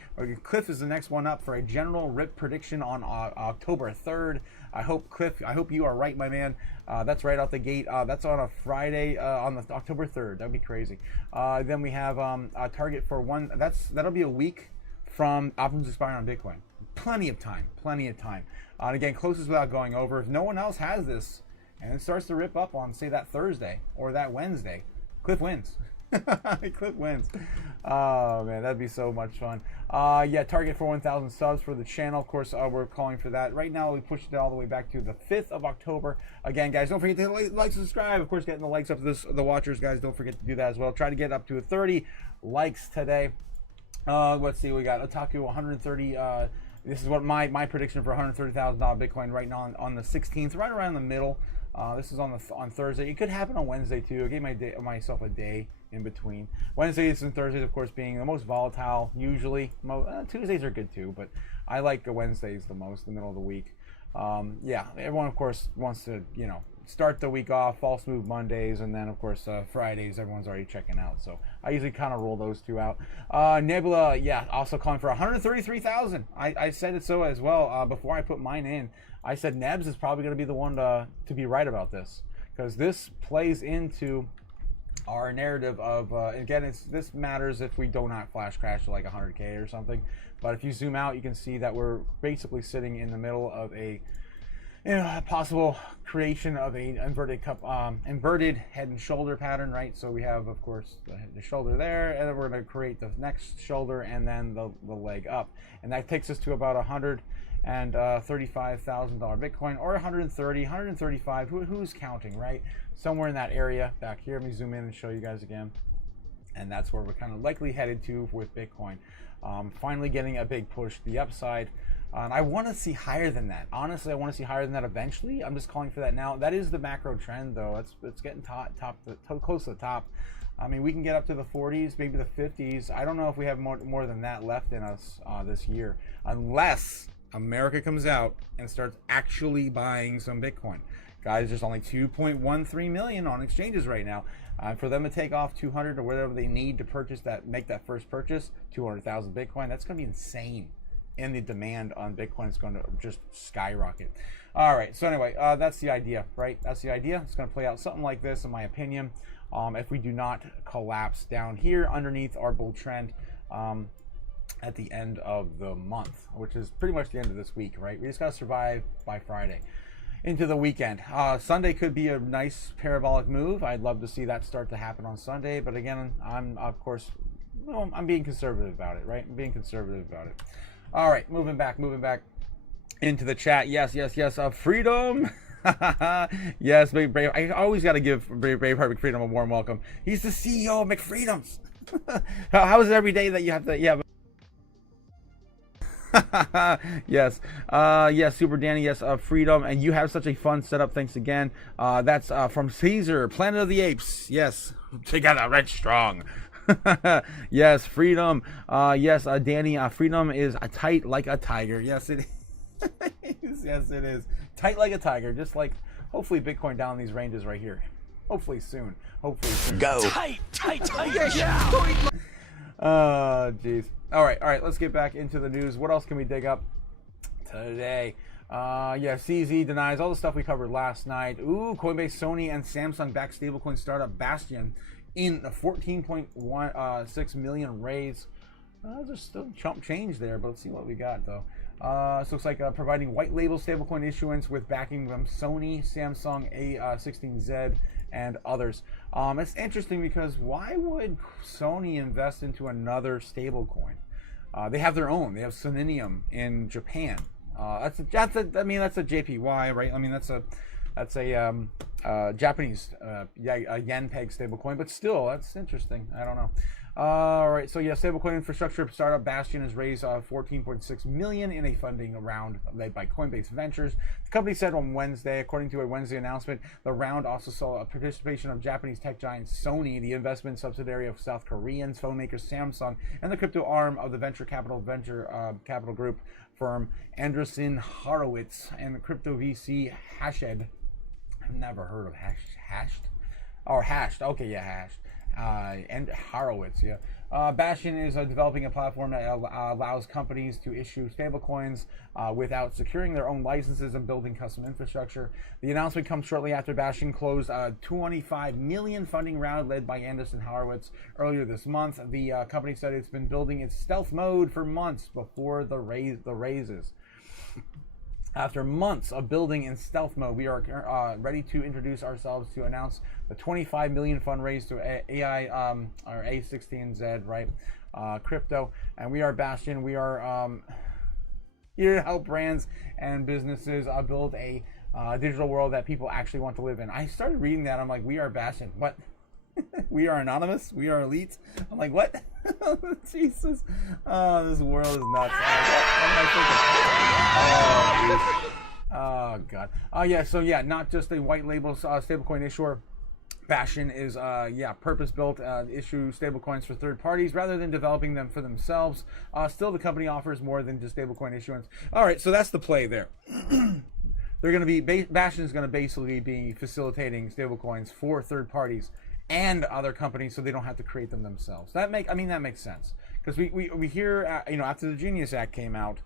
Cliff is the next one up for a general rip prediction on October 3rd. I hope you are right, my man. That's right out the gate. That's on a Friday on the October 3rd. That'd be crazy. Then we have a target for one. That'll be a week from options expiring on Bitcoin. Plenty of time. And again, closest without going over. If no one else has this and it starts to rip up on, say, that Thursday or that Wednesday, Cliff wins. Cliff wins. Oh man, that'd be so much fun. Yeah, target for 1,000 subs for the channel. Of course, we're calling for that. Right now, we pushed it all the way back to the 5th of October. Again, guys, don't forget to like and subscribe. Of course, getting the likes up to the watchers, guys. Don't forget to do that as well. Try to get up to 30 likes today. Let's see, we got Otaku 130. This is what my prediction for $130,000 Bitcoin right now on the 16th, right around the middle. This is on Thursday. It could happen on Wednesday too. I gave myself a day in between. Wednesdays and Thursdays, of course, being the most volatile. Usually, Tuesdays are good too, but I like the Wednesdays the most, the middle of the week. Yeah, everyone, of course, wants to start the week off. False move Mondays, and then of course Fridays. Everyone's already checking out, so I usually kind of roll those two out. Nebula, yeah, also calling for 133,000. I said it so as well before I put mine in. I said Nebs is probably going to be the one to be right about this, because this plays into our narrative of, again, this matters if we do not flash crash to like 100K or something. But if you zoom out, you can see that we're basically sitting in the middle of a possible creation of a inverted head and shoulder pattern, right? So we have, of course, the shoulder there, and then we're going to create the next shoulder and then the leg up, and that takes us to about $135,000 Bitcoin, or 135. Who's counting, right? Somewhere in that area back here. Let me zoom in and show you guys again, and that's where we're kind of likely headed to with Bitcoin. Finally getting a big push to the upside. And I want to see higher than that. Honestly, I want to see higher than that eventually. I'm just calling for that now. That is the macro trend, though. It's getting close to the top. I mean, we can get up to the 40s, maybe the 50s. I don't know if we have more than that left in us this year, unless America comes out and starts actually buying some Bitcoin. Guys, there's only 2.13 million on exchanges right now. For them to take off 200 or whatever they need to purchase that, make that first purchase, 200,000 Bitcoin, that's going to be insane. And the demand on Bitcoin is going to just skyrocket. All right, so anyway, that's the idea, right? That's the idea. It's going to play out something like this, in my opinion, if we do not collapse down here underneath our bull trend at the end of the month, which is pretty much the end of this week, right? We just got to survive by Friday into the weekend. Sunday could be a nice parabolic move. I'd love to see that start to happen on Sunday, but again, I'm, of course, I'm being conservative about it, right? I'm being conservative about it. All right, moving back into the chat. Yes, freedom. Yes, Brave. I always got to give Braveheart McFreedom a warm welcome. He's the CEO of McFreedoms. How is it every day that you have yes, Super Danny, yes, freedom, and you have such a fun setup. Thanks again. That's from Caesar, Planet of the Apes. Yes, together, red strong. Yes, freedom. Yes, Danny, freedom is tight like a tiger. Yes, it is. Yes, it is. Tight like a tiger, just like, hopefully, Bitcoin down these ranges right here. Hopefully soon. Go. Tight. Yeah. Oh, jeez. All right, let's get back into the news. What else can we dig up today? CZ denies all the stuff we covered last night. Ooh, Coinbase, Sony, and Samsung back stablecoin startup Bastion in the 14.6 million raise. There's still chump change there, but let's see what we got though. So looks like providing white label stablecoin issuance with backing from Sony, Samsung, A16Z, and others. It's interesting because why would Sony invest into another stablecoin? They have their own. They have Soninium in Japan. That's a JPY, right? I mean, that's a Japanese yen peg stablecoin, but still, that's interesting. I don't know. All right, so yeah, stablecoin infrastructure startup Bastion has raised 14.6 million in a funding round led by Coinbase Ventures. The company said on Wednesday, according to a Wednesday announcement, the round also saw a participation of Japanese tech giant Sony, the investment subsidiary of South Korean phone maker Samsung, and the crypto arm of the venture capital group firm Andreessen Horowitz, and the crypto VC Hashed. I've never heard of Hashed. Okay, yeah, Hashed. And Horowitz, yeah. Bastion is developing a platform that allows companies to issue stablecoins without securing their own licenses and building custom infrastructure. The announcement comes shortly after Bastion closed a $25 million funding round led by Andreessen Horowitz earlier this month. The company said it's been building its stealth mode for months before the raises. After months of building in stealth mode, we are ready to introduce ourselves to announce the 25 million fundraise to AI or A16Z, right? Crypto, and we are Bastion. We are here to help brands and businesses build a digital world that people actually want to live in. I started reading that. I'm like, we are Bastion. What? We are anonymous. We are elite. I'm like, what? Jesus. Oh, this world is nuts. What am I thinking? Oh, God. Yeah, so yeah, not just a white label stablecoin issuer. Bastion is, purpose-built issue stablecoins for third parties rather than developing them for themselves. Still, the company offers more than just stablecoin issuance. All right, so that's the play there. They're going to be, Bastion is going to basically be facilitating stablecoins for third parties and other companies, so they don't have to create them themselves. That makes sense, because we hear after the Genius Act came out,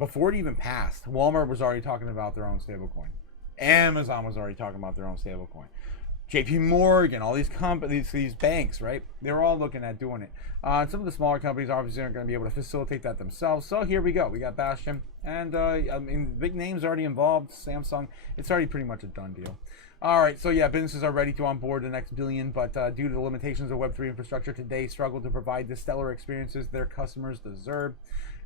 before it even passed, Walmart was already talking about their own stablecoin. Amazon was already talking about their own stablecoin. JP Morgan, all these companies, these banks, right? They're all looking at doing it. Some of the smaller companies obviously aren't going to be able to facilitate that themselves. So here we go. We got Bastion, and I mean, big names already involved. Samsung. It's already pretty much a done deal. All right, so yeah, businesses are ready to onboard the next billion, but due to the limitations of Web3 infrastructure today, struggle to provide the stellar experiences their customers deserve.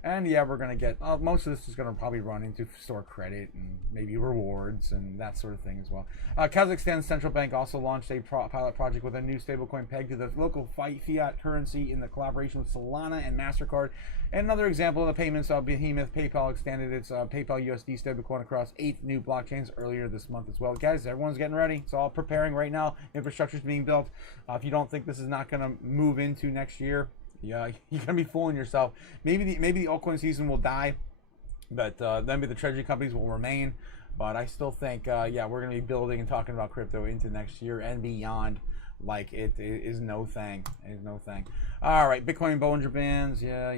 And yeah, we're going to get, most of this is going to probably run into store credit and maybe rewards and that sort of thing as well. Kazakhstan's central bank also launched a pilot project with a new stablecoin pegged to the local fiat currency in the collaboration with Solana and MasterCard. And another example of the payments, behemoth PayPal extended its PayPal USD stablecoin across 8 new blockchains earlier this month as well. Guys, everyone's getting ready. It's all preparing right now. Infrastructure's being built. If you don't think this is not going to move into next year, yeah, you're gonna be fooling yourself. Maybe the altcoin season will die, but then the treasury companies will remain. But I still think, yeah, we're gonna be building and talking about crypto into next year and beyond. Like it is no thing. It is no thing. All right, Bitcoin Bollinger Bands. Yeah.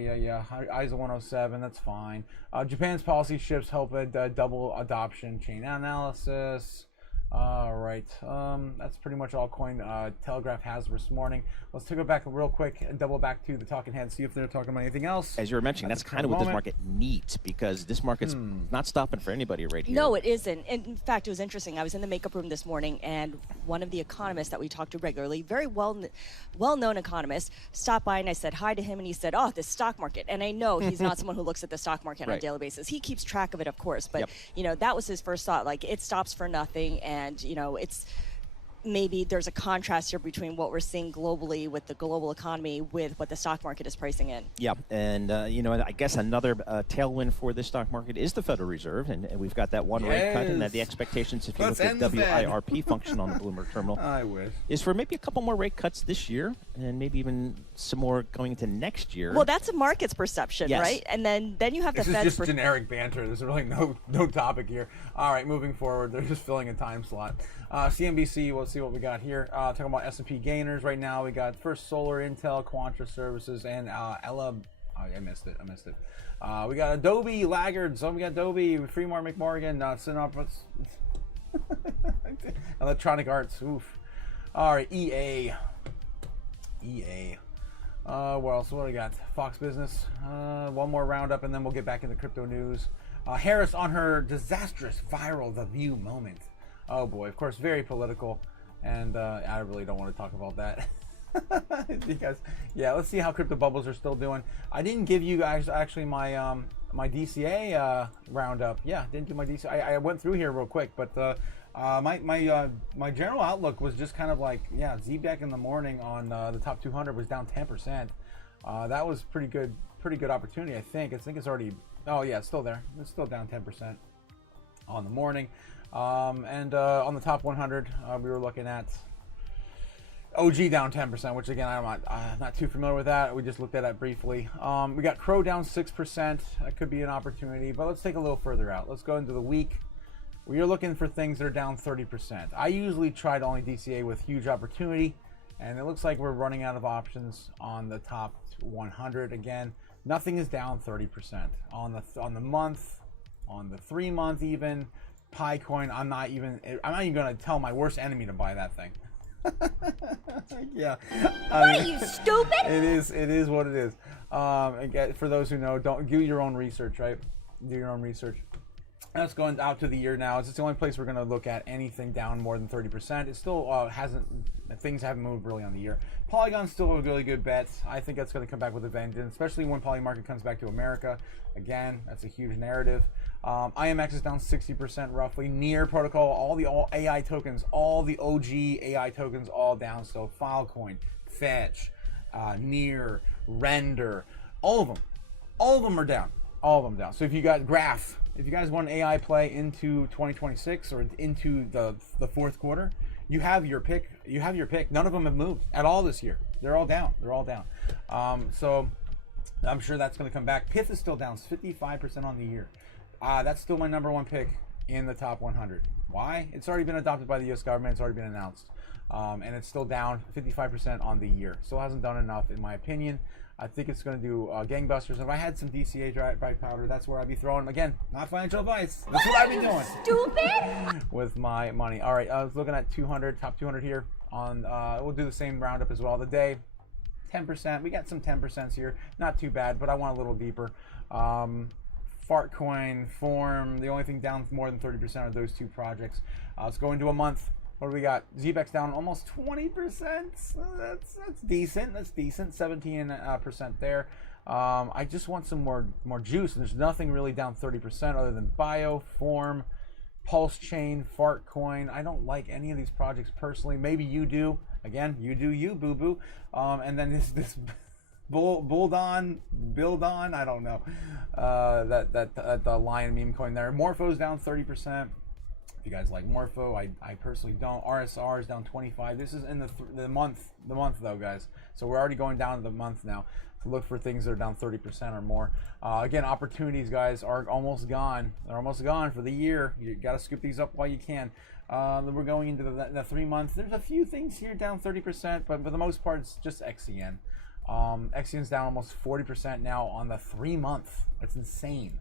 ISO 107. That's fine. Japan's policy shifts help double adoption. Chain analysis. All right, that's pretty much all Cointelegraph has this morning. Let's take it back real quick and double back to the talking heads, see if they're talking about anything else. As you were mentioning, that's kind of what this market needs, because this market's not stopping for anybody right here. No, it isn't. In fact, it was interesting. I was in the makeup room this morning, and one of the economists that we talk to regularly, very well-known economist, stopped by, and I said hi to him, and he said, "Oh, the stock market." And I know he's not someone who looks at the stock market on a daily basis. He keeps track of it, of course, but you know, that was his first thought. Like, it stops for nothing, and you know, it's maybe there's a contrast here between what we're seeing globally with the global economy with what the stock market is pricing in. Yeah, and you know, I guess another tailwind for the stock market is the Federal Reserve, and we've got that one rate cut, and that the expectations, if you look at WIRP function on the Bloomberg terminal, I wish, is for maybe a couple more rate cuts this year, and maybe even some more going into next year. Well, that's a market's perception, right? And then you have the Fed's. This is just generic banter. There's really no topic here. All right, moving forward, they're just filling a time slot. CNBC, we'll see what we got here. Talking about S&P gainers right now. We got First Solar, Intel, Quanta Services, and Ella. Oh, I missed it. We got Adobe laggards. So we got Adobe, Fremont McMorgan, Synopsis, Electronic Arts. Oof. All right, EA. What else? What do we got? Fox Business. One more roundup, and then we'll get back into crypto news. Harris on her disastrous viral The View moment. Oh boy, of course, very political, and I really don't want to talk about that. Because, yeah, let's see how crypto bubbles are still doing. I didn't give you guys actually my my DCA roundup. Yeah, didn't do my DCA. I went through here real quick, but my general outlook was just kind of like, yeah, ZBEC in the morning on the top 200 was down 10%. That was pretty good opportunity. I think it's already. Oh yeah, it's still there. It's still down 10% on the morning. And on the top 100, we were looking at OG down 10%, which again, I'm not too familiar with that. We just looked at it briefly. We got Crow down 6%. That could be an opportunity, but let's take a little further out. Let's go into the week. We are looking for things that are down 30%. I usually try to only DCA with huge opportunity, and it looks like we're running out of options on the top 100 again. Nothing is down 30% on the month, on the 3 month even. PiCoin, I'm not even going to tell my worst enemy to buy that thing. Yeah. What are you, stupid? It is what it is. Again, for those who know, don't do your own research, right? Do your own research. That's going out to the year now. It's the only place we're going to look at anything down more than 30%. It still things haven't moved really on the year. Polygon's still a really good bet. I think that's going to come back with a vengeance, especially when Polymarket comes back to America. Again, that's a huge narrative. IMX is down 60% roughly. Near Protocol, all AI tokens, all the OG AI tokens, all down. So Filecoin, Fetch, Near, Render, all of them are down. All of them down. So if you got Graph, if you guys want an AI play into 2026 or into the fourth quarter, you have your pick. None of them have moved at all this year. They're all down. So I'm sure that's going to come back. Pyth is still down 55% on the year. That's still my number one pick in the top 100. Why? It's already been adopted by the U.S. government. It's already been announced. And it's still down 55% on the year. Still hasn't done enough, in my opinion. I think it's going to do gangbusters. If I had some DCA dry powder, that's where I'd be throwing them. Again, not financial advice. That's what I'd be doing. Stupid. With my money. All right, I was looking at 200, top 200 here. On we'll do the same roundup as well. The day, 10%. We got some 10% here. Not too bad, but I want a little deeper. Fartcoin, Form. The only thing down more than 30% are those two projects. Let's go into a month. What do we got? ZBEX down almost 20%. That's decent. That's decent. 17% there. I just want some more juice. And there's nothing really down 30% other than Bio, Form, Pulse Chain, Fartcoin. I don't like any of these projects personally. Maybe you do. Again, you do you, boo boo. And then this build on. I don't know. The lion meme coin there. Morpho's down 30%. If you guys like Morpho, I personally don't. RSR is down 25. This is in the month though, guys. So we're already going down to the month now to look for things that are down 30% or more. Again, opportunities, guys, are almost gone. They're almost gone for the year. You got to scoop these up while you can. Then we're going into the 3 months. There's a few things here down 30%, but for the most part, it's just XCN. XCN's down almost 40% now on the 3 month. That's insane.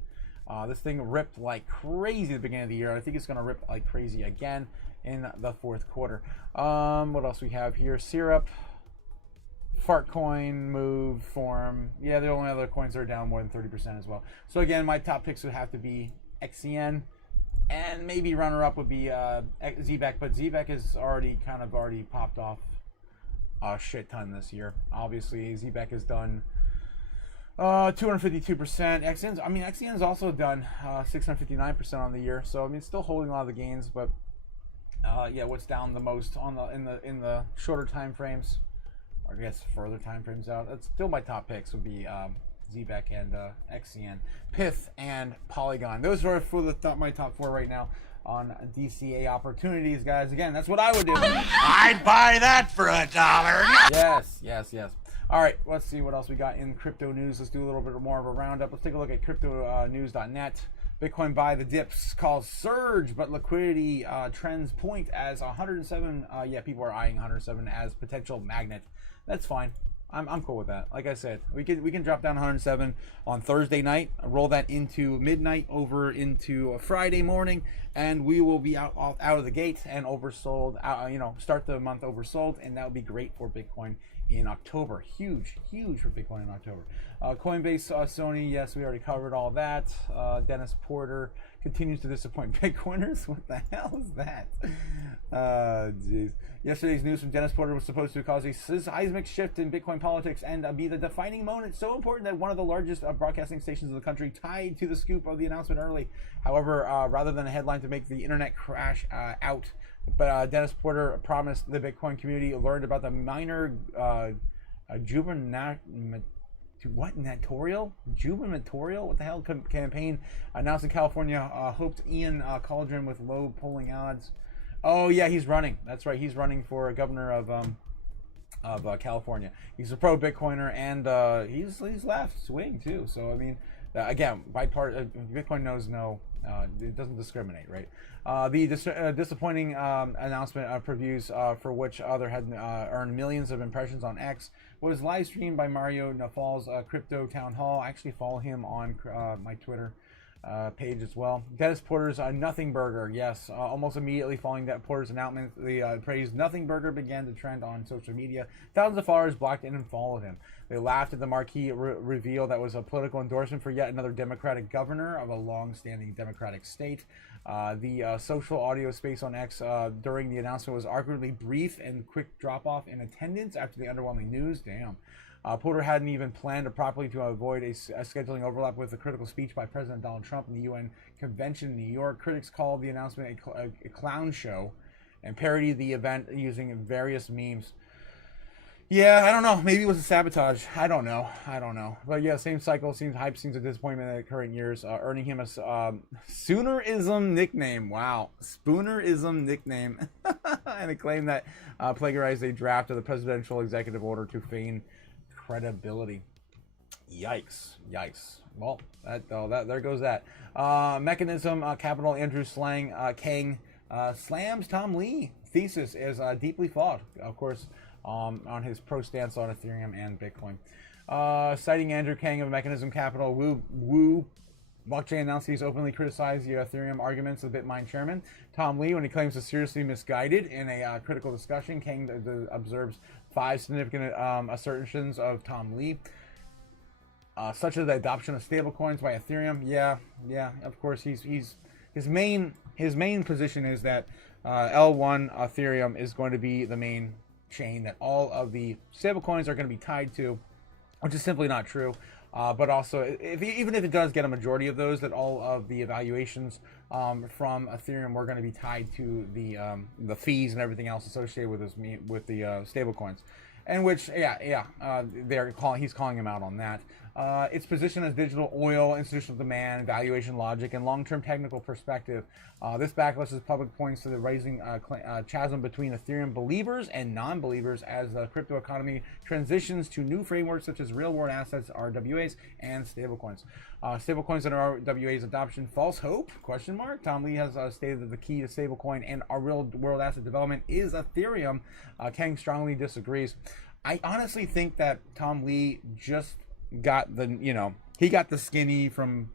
This thing ripped like crazy at the beginning of the year. I think it's going to rip like crazy again in the fourth quarter. What else we have here? Syrup, Fartcoin, Move, Form. Yeah, the only other coins that are down more than 30% as well. So again, my top picks would have to be XCN, and maybe runner-up would be ZBEC. But ZBEC is already popped off a shit ton this year. Obviously, ZBEC has done 252%. XCN's also done 659% on the year. So I mean, it's still holding a lot of the gains, but yeah, what's down the most on in the shorter time frames, or I guess further time frames out? That's still my top picks would be ZBEC and XCN, Pith and Polygon. Those are for my top 4 right now on DCA opportunities, guys. Again, that's what I would do. I'd buy that for $1. Yes. All right, let's see what else we got in crypto news. Let's do a little bit more of a roundup. Let's take a look at cryptonews.net. Bitcoin buy the dips calls surge, but liquidity trends point as 107. People are eyeing 107 as potential magnet. That's fine. I'm cool with that. Like I said, we can drop down 107 on Thursday night, roll that into midnight over into a Friday morning, and we will be out of the gate and oversold. Start the month oversold, and that would be great for Bitcoin in October. Huge for Bitcoin in October. Coinbase, Sony, yes, we already covered all that. Dennis Porter continues to disappoint Bitcoiners. What the hell is that? Jeez. Yesterday's news from Dennis Porter was supposed to cause a seismic shift in Bitcoin politics and be the defining moment so important that one of the largest broadcasting stations in the country tied to the scoop of the announcement early. However, rather than a headline to make the internet crash out, but Dennis Porter promised the Bitcoin community learned about the minor gubernatorial campaign announced in California hoped Ian Caldron with low polling odds. Oh yeah, he's running. That's right, he's running for governor of California. He's a pro Bitcoiner, and he's left swing too. So I mean, again, Bitcoin knows no. It doesn't discriminate, right? The disappointing announcement previews for which other had earned millions of impressions on X was live streamed by Mario Nafal's Crypto Town Hall. I actually follow him on my Twitter page as well. Dennis Porter's Nothing Burger, yes. Almost immediately following that Porter's announcement, the praised Nothing Burger began to trend on social media. Thousands of followers blocked in and followed him. They laughed at the marquee reveal that was a political endorsement for yet another Democratic governor of a long-standing Democratic state. The social audio space on X during the announcement was arguably brief and quick drop-off in attendance after the underwhelming news. Damn. Porter hadn't even planned properly to avoid a scheduling overlap with the critical speech by President Donald Trump in the UN convention in New York. Critics called the announcement a clown show and parodied the event using various memes. Yeah, I don't know. Maybe it was a sabotage. I don't know. But yeah, same cycle. Hype seems a disappointment in the current years, earning him a Spoonerism nickname. Wow. Spoonerism nickname. And a claim that plagiarized a draft of the presidential executive order to feign credibility. Yikes. Well, there goes that. Mechanism Capital Andrew Kang slams Tom Lee thesis is deeply flawed. Of course, on his pro stance on Ethereum and Bitcoin. Citing Andrew Kang of Mechanism Capital, Woo Blockchain announced he's openly criticized the Ethereum arguments of the BitMine chairman, Tom Lee, when he claims to seriously misguided in a critical discussion. Kang observes 5 significant assertions of Tom Lee, such as the adoption of stablecoins by Ethereum. Yeah, of course, his main position is that L1 Ethereum is going to be the main chain that all of the stablecoins are going to be tied to, which is simply not true. But also, even if it does get a majority of those, that all of the evaluations from Ethereum were going to be tied to the fees and everything else associated with the stablecoins, and which he's calling him out on that. Its position as digital oil, institutional demand, valuation logic, and long-term technical perspective. This backlash is public points to the rising chasm between Ethereum believers and non-believers as the crypto economy transitions to new frameworks such as real-world assets, RWAs, and stablecoins. Stablecoins and RWAs adoption, false hope? ? Tom Lee has stated that the key to stablecoin and our real-world asset development is Ethereum. Kang strongly disagrees. I honestly think that Tom Lee just got the skinny from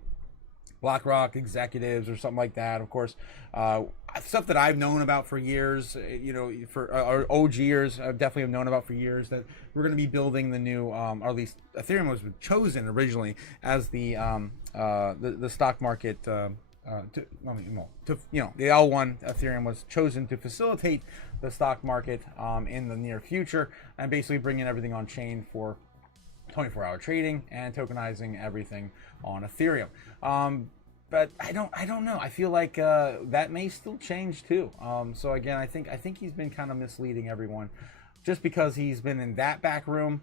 BlackRock executives or something like that. Of course, stuff that I've known about for years, for OGers, I definitely have known about for years that we're going to be building the new, or at least Ethereum was chosen originally as the stock market. The L1 Ethereum was chosen to facilitate the stock market in the near future and basically bringing everything on chain for 24-hour trading and tokenizing everything on Ethereum. But I don't know. I feel like that may still change too. So again, I think he's been kind of misleading everyone, just because he's been in that back room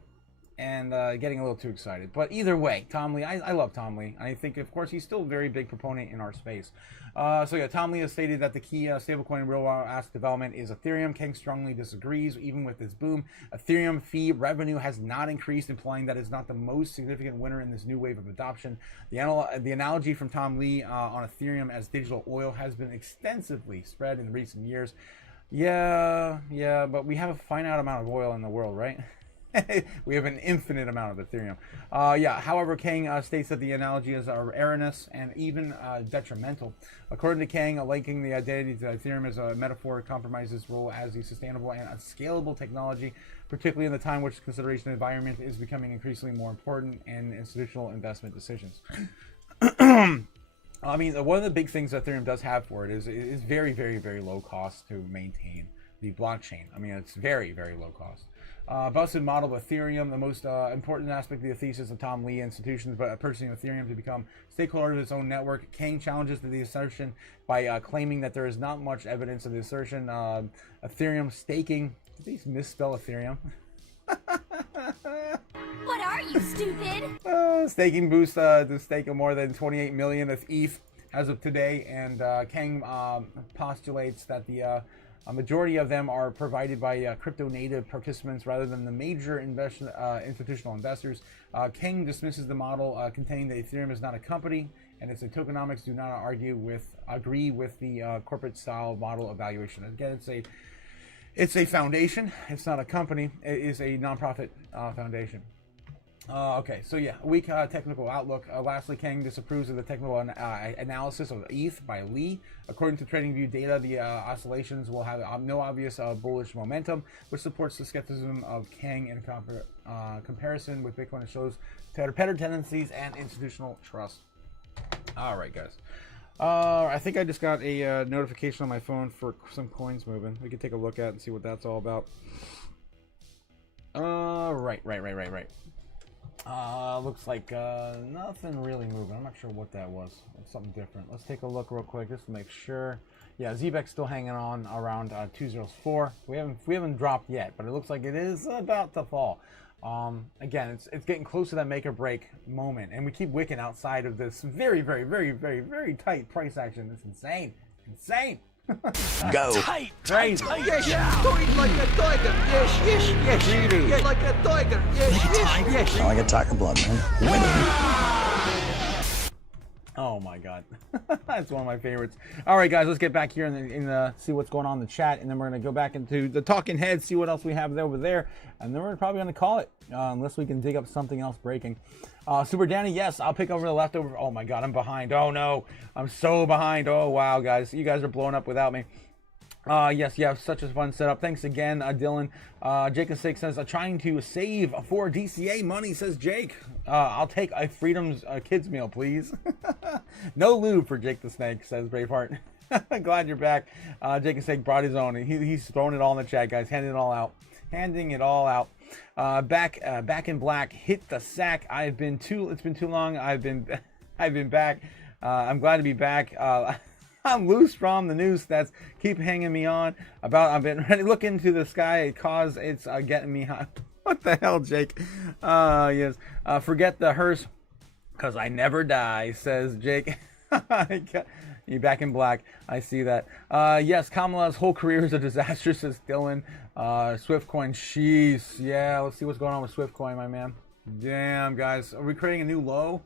and getting a little too excited. But either way, Tom Lee, I love Tom Lee. I think, of course, he's still a very big proponent in our space. Tom Lee has stated that the key stablecoin and real-world asset development is Ethereum. Kang strongly disagrees. Even with this boom, Ethereum fee revenue has not increased, implying that it's not the most significant winner in this new wave of adoption. The analogy from Tom Lee on Ethereum as digital oil has been extensively spread in recent years. Yeah, but we have a finite amount of oil in the world, right? We have an infinite amount of Ethereum. However, Kang states that the analogy is erroneous and even detrimental. According to Kang, linking the identity to Ethereum as a metaphor compromises its role as a sustainable and a scalable technology, particularly in the time which consideration of the environment is becoming increasingly more important in institutional investment decisions. I mean, one of the big things Ethereum does have for it is very, very, very low cost to maintain the blockchain. I mean, it's very, very low cost. Busted model of Ethereum, the most important aspect of the thesis of Tom Lee institutions, but purchasing Ethereum to become stakeholder of its own network. Kang challenges the assertion by claiming that there is not much evidence of the assertion. Ethereum staking. Did they misspell Ethereum? What are you, stupid? Staking boost the stake of more than 28 million of ETH as of today, and Kang postulates that a majority of them are provided by crypto native participants rather than the major institutional investors. Kang dismisses the model containing that Ethereum is not a company and its tokenomics do not agree with the corporate style model of valuation. Again, it's a foundation. It's not a company. It is a nonprofit foundation. Weak technical outlook. Lastly, Kang disapproves of the technical analysis of ETH by Lee. According to TradingView data, the oscillations will have no obvious bullish momentum, which supports the skepticism of Kang in comparison with Bitcoin. It shows better tendencies and institutional trust. All right, guys. I think I just got a notification on my phone for some coins moving. We can take a look at it and see what that's all about. Right. Looks like nothing really moving. I'm not sure what that was. It's something different. Let's take a look real quick just to make sure. Yeah, ZBEC's still hanging on around 204. We haven't dropped yet, but it looks like it is about to fall. Again, it's getting close to that make or break moment, and we keep wicking outside of this very, very, very, very, very tight price action. It's insane. Go. Tight. Yes, do it like a tiger. Yes. Really? Yes, like a tiger. Yes. I like a tiger blood, man. Oh my God, that's one of my favorites. All right, guys, let's get back here and see what's going on in the chat, and then we're gonna go back into the talking heads, see what else we have over there, and then we're probably gonna call it unless we can dig up something else breaking. Super Danny, yes, I'll pick over the leftover. Oh my God, I'm behind. Oh no, I'm so behind. Oh wow, guys, you guys are blowing up without me. Yes, you have such a fun setup. Thanks again, Dylan. Jacob 6 says, trying to save for DCA money, says Jake. I'll take a Freedom's kids meal, please. No lube for Jake the Snake, says Braveheart. Glad you're back. Jacob 6 brought his own. He's throwing it all in the chat, guys. Handing it all out. Back in black. Hit the sack. It's been too long. I've been back. I'm glad to be back. I'm loose from the news that's keep hanging me on about. I've been ready to look into the sky cause it's getting me hot. What the hell, Jake? Yes. Forget the hearse cause I never die, says Jake. You back in black. I see that. Yes, Kamala's whole career is a disaster, says Dylan. Swiftcoin, sheesh. Yeah, let's see what's going on with Swiftcoin, my man. Damn, guys, are we creating a new low?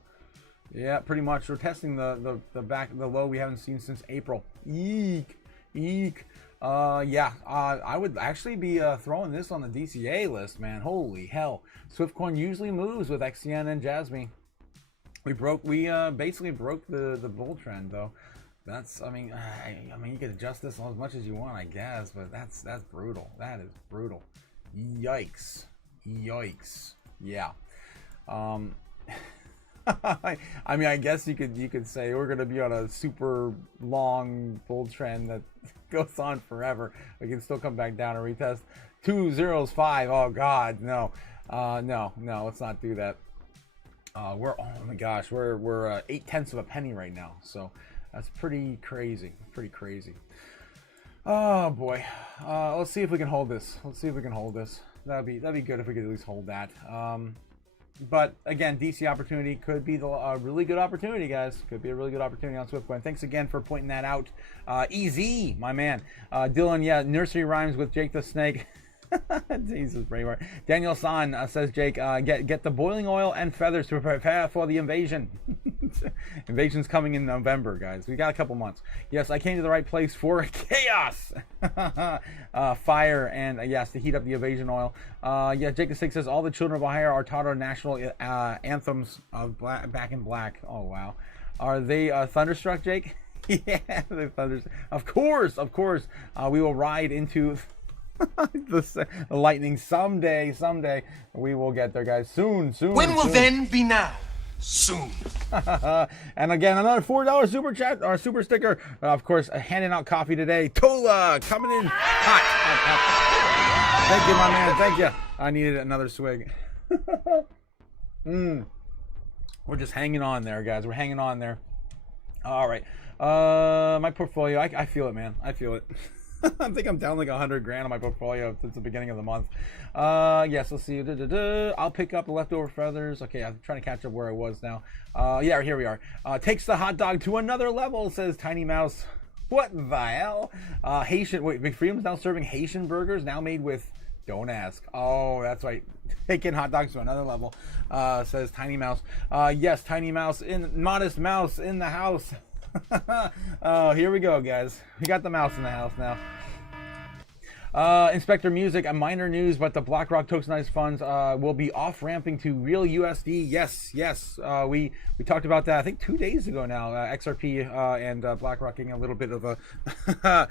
Yeah, pretty much. We're testing the low we haven't seen since April. Eek. Yeah. I would actually be throwing this on the DCA list, man. Holy hell. Swiftcoin usually moves with XCN and Jasmine. We basically broke the bull trend though. That's I mean you could adjust this as much as you want, I guess, but that's brutal. That is brutal. Yikes. Yeah. I mean, I guess you could say we're going to be on a super long bull trend that goes on forever. We can still come back down and retest 2 zeros 5. Oh God, no, no, let's not do that. Oh my gosh, we're 0.8 of a penny right now, so that's pretty crazy. Oh boy, let's see if we can hold this. That'd be good if we could at least hold that. But again, DC opportunity could be a really good opportunity, guys. Could be a really good opportunity on Swiftcoin. Thanks again for pointing that out. EZ, my man. Dylan, yeah, nursery rhymes with Jake the Snake. Jesus, Braveheart. Daniel San says, Jake, get the boiling oil and feathers to prepare for the invasion. Invasion's coming in November, guys. We got a couple months. Yes, I came to the right place for chaos. Fire and yes, to heat up the invasion oil. Yeah, Jacob 6 says all the children of Ohio are taught our national anthems of Back in Black. Oh wow, are they thunderstruck, Jake? Yeah, they're thunderstruck. Of course. We will ride into the lightning someday. We will get there, guys. Soon. When will then be now? Soon. And again, another $4 super chat or super sticker. Of course, handing out coffee today. Tola coming in hot. Thank you, my man. Thank you. I needed another swig. We're just hanging on there, guys. We're hanging on there. All right. My portfolio. I feel it, man. I feel it. I think I'm down like 100 grand on my portfolio since the beginning of the month. Yes, let's see. I'll pick up the leftover feathers. Okay, I'm trying to catch up where I was now. Yeah, here we are. Takes the hot dog to another level, says Tiny Mouse. What the hell? Haitian. Wait, Big Freedom's now serving Haitian burgers, now made with. Don't ask. Oh, that's right. Taking hot dogs to another level, says Tiny Mouse. Yes, Tiny Mouse Modest Mouse in the house. Oh, here we go, guys. We got the mouse in the house now. Inspector Music, a minor news, but the BlackRock tokenized funds will be off-ramping to real USD. Yes. We talked about that, I think 2 days ago now. XRP and BlackRock getting a little bit of a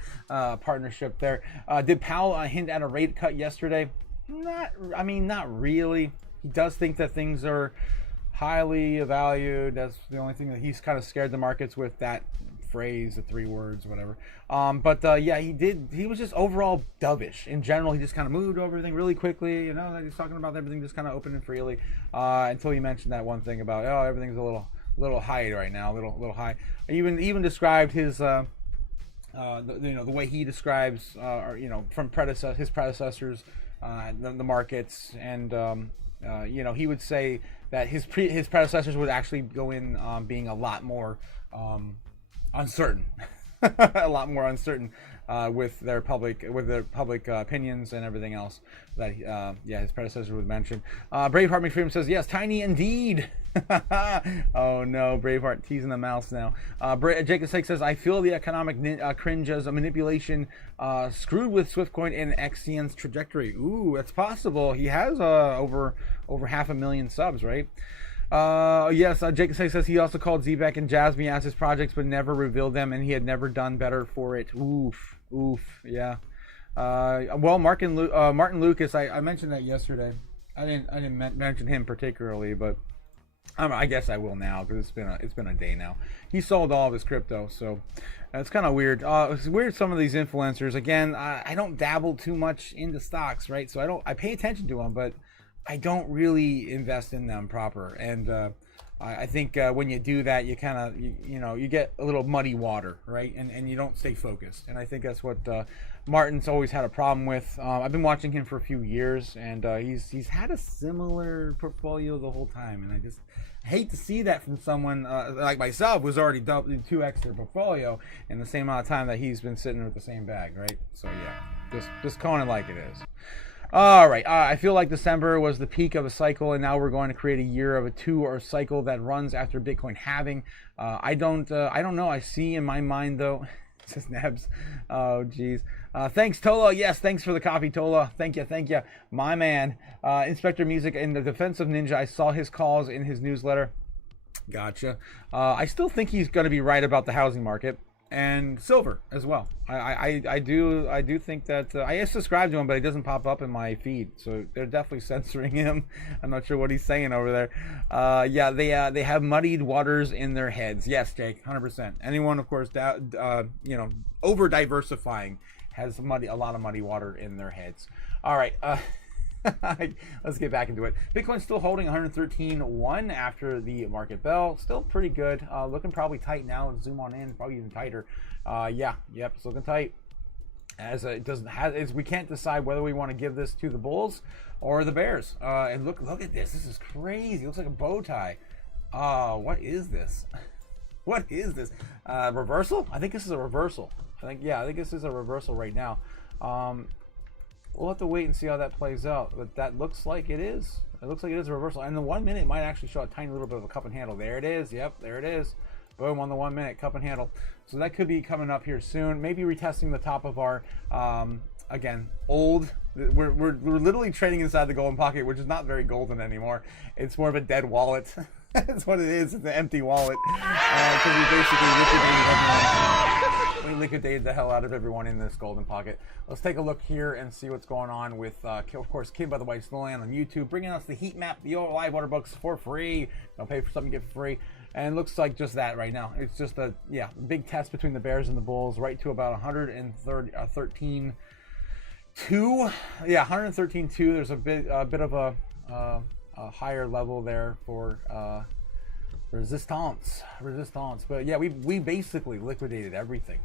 partnership there. Did Powell hint at a rate cut yesterday? Not really. He does think that things are highly valued. That's the only thing that he's kind of scared the markets with, that phrase, the 3 words, whatever. But yeah, he was just overall dovish in general. He just kind of moved over everything really quickly, you know. He's talking about everything just kind of open and freely, until you mentioned that one thing about, oh, everything's a little high right now, a little high. Even described his the way he describes from his predecessors, the markets, and he would say that his predecessors would actually go in being a lot more uncertain. A lot more uncertain with their public opinions and everything else that his predecessor would mention. Braveheart McFreedom says yes, tiny indeed. Oh no, Braveheart teasing the mouse now. Jacob Sake says I feel the economic cringe as a manipulation screwed with Swiftcoin and XCN's trajectory. Ooh, that's possible. He has over 500,000 subs, right? Yes, Jacob Sake says he also called Zebek and Jasmine as his projects, but never revealed them, and he had never done better for it. Oof, yeah. Well, Martin Lucas, I mentioned that yesterday. I didn't mention him particularly, but I guess I will now because it's been a day now. He sold all of his crypto, so it's kind of weird. It's weird. Some of these influencers, again, I don't dabble too much into stocks, right? So I pay attention to them, but I don't really invest in them proper. And I think when you do that, you kind of you get a little muddy water, right? And you don't stay focused. And I think that's what Martin's always had a problem with. I've been watching him for a few years, and he's had a similar portfolio the whole time, and I just hate to see that from someone like myself, who's already 2x their portfolio in the same amount of time that he's been sitting with the same bag, right? So yeah, just calling it like it is. All right, I feel like December was the peak of a cycle, and now we're going to create a year of a two-or cycle that runs after Bitcoin halving. I don't know. I see in my mind though. Says Nebs. Oh geez. Thanks Tola. Yes, thanks for the coffee, Tola. Thank you, my man. Inspector Music in the defense of Ninja. I saw his calls in his newsletter. Gotcha. I still think he's going to be right about the housing market. And silver as well. I do think that I subscribe to him, but it doesn't pop up in my feed, so they're definitely censoring him. I'm not sure what he's saying over there. Yeah, they have muddied waters in their heads. Yes, Jake, 100%. Anyone, of course, over diversifying has a lot of muddy water in their heads. All right. Let's get back into it. Bitcoin's still holding 113.1 after the market bell. Still pretty good. Looking probably tight now. Zoom on in, probably even tighter. It's looking tight. As we can't decide whether we want to give this to the bulls or the bears. And look at this. This is crazy. It looks like a bow tie. What is this? What is this? Reversal? I think this is a reversal. I think this is a reversal right now. We'll have to wait and see how that plays out, but that looks like it is. It looks like it is a reversal. And the 1 minute might actually show a tiny little bit of a cup and handle. There it is. Yep, there it is. Boom, on the 1 minute, cup and handle. So that could be coming up here soon. Maybe retesting the top of our, again, old. We're literally trading inside the golden pocket, which is not very golden anymore. It's more of a dead wallet. That's what it is. It's an empty wallet. Because we basically liquidated the hell out of everyone in this golden pocket. Let's take a look here and see what's going on with, of course, Kid by the White Snowland on YouTube, bringing us the heat map, the live order books for free. Don't pay for something, get for free. And it looks like just that right now. It's just a big test between the Bears and the Bulls, right to about 113.2. Yeah, 113.2. There's a bit of a higher level there for resistance. But yeah, we basically liquidated everything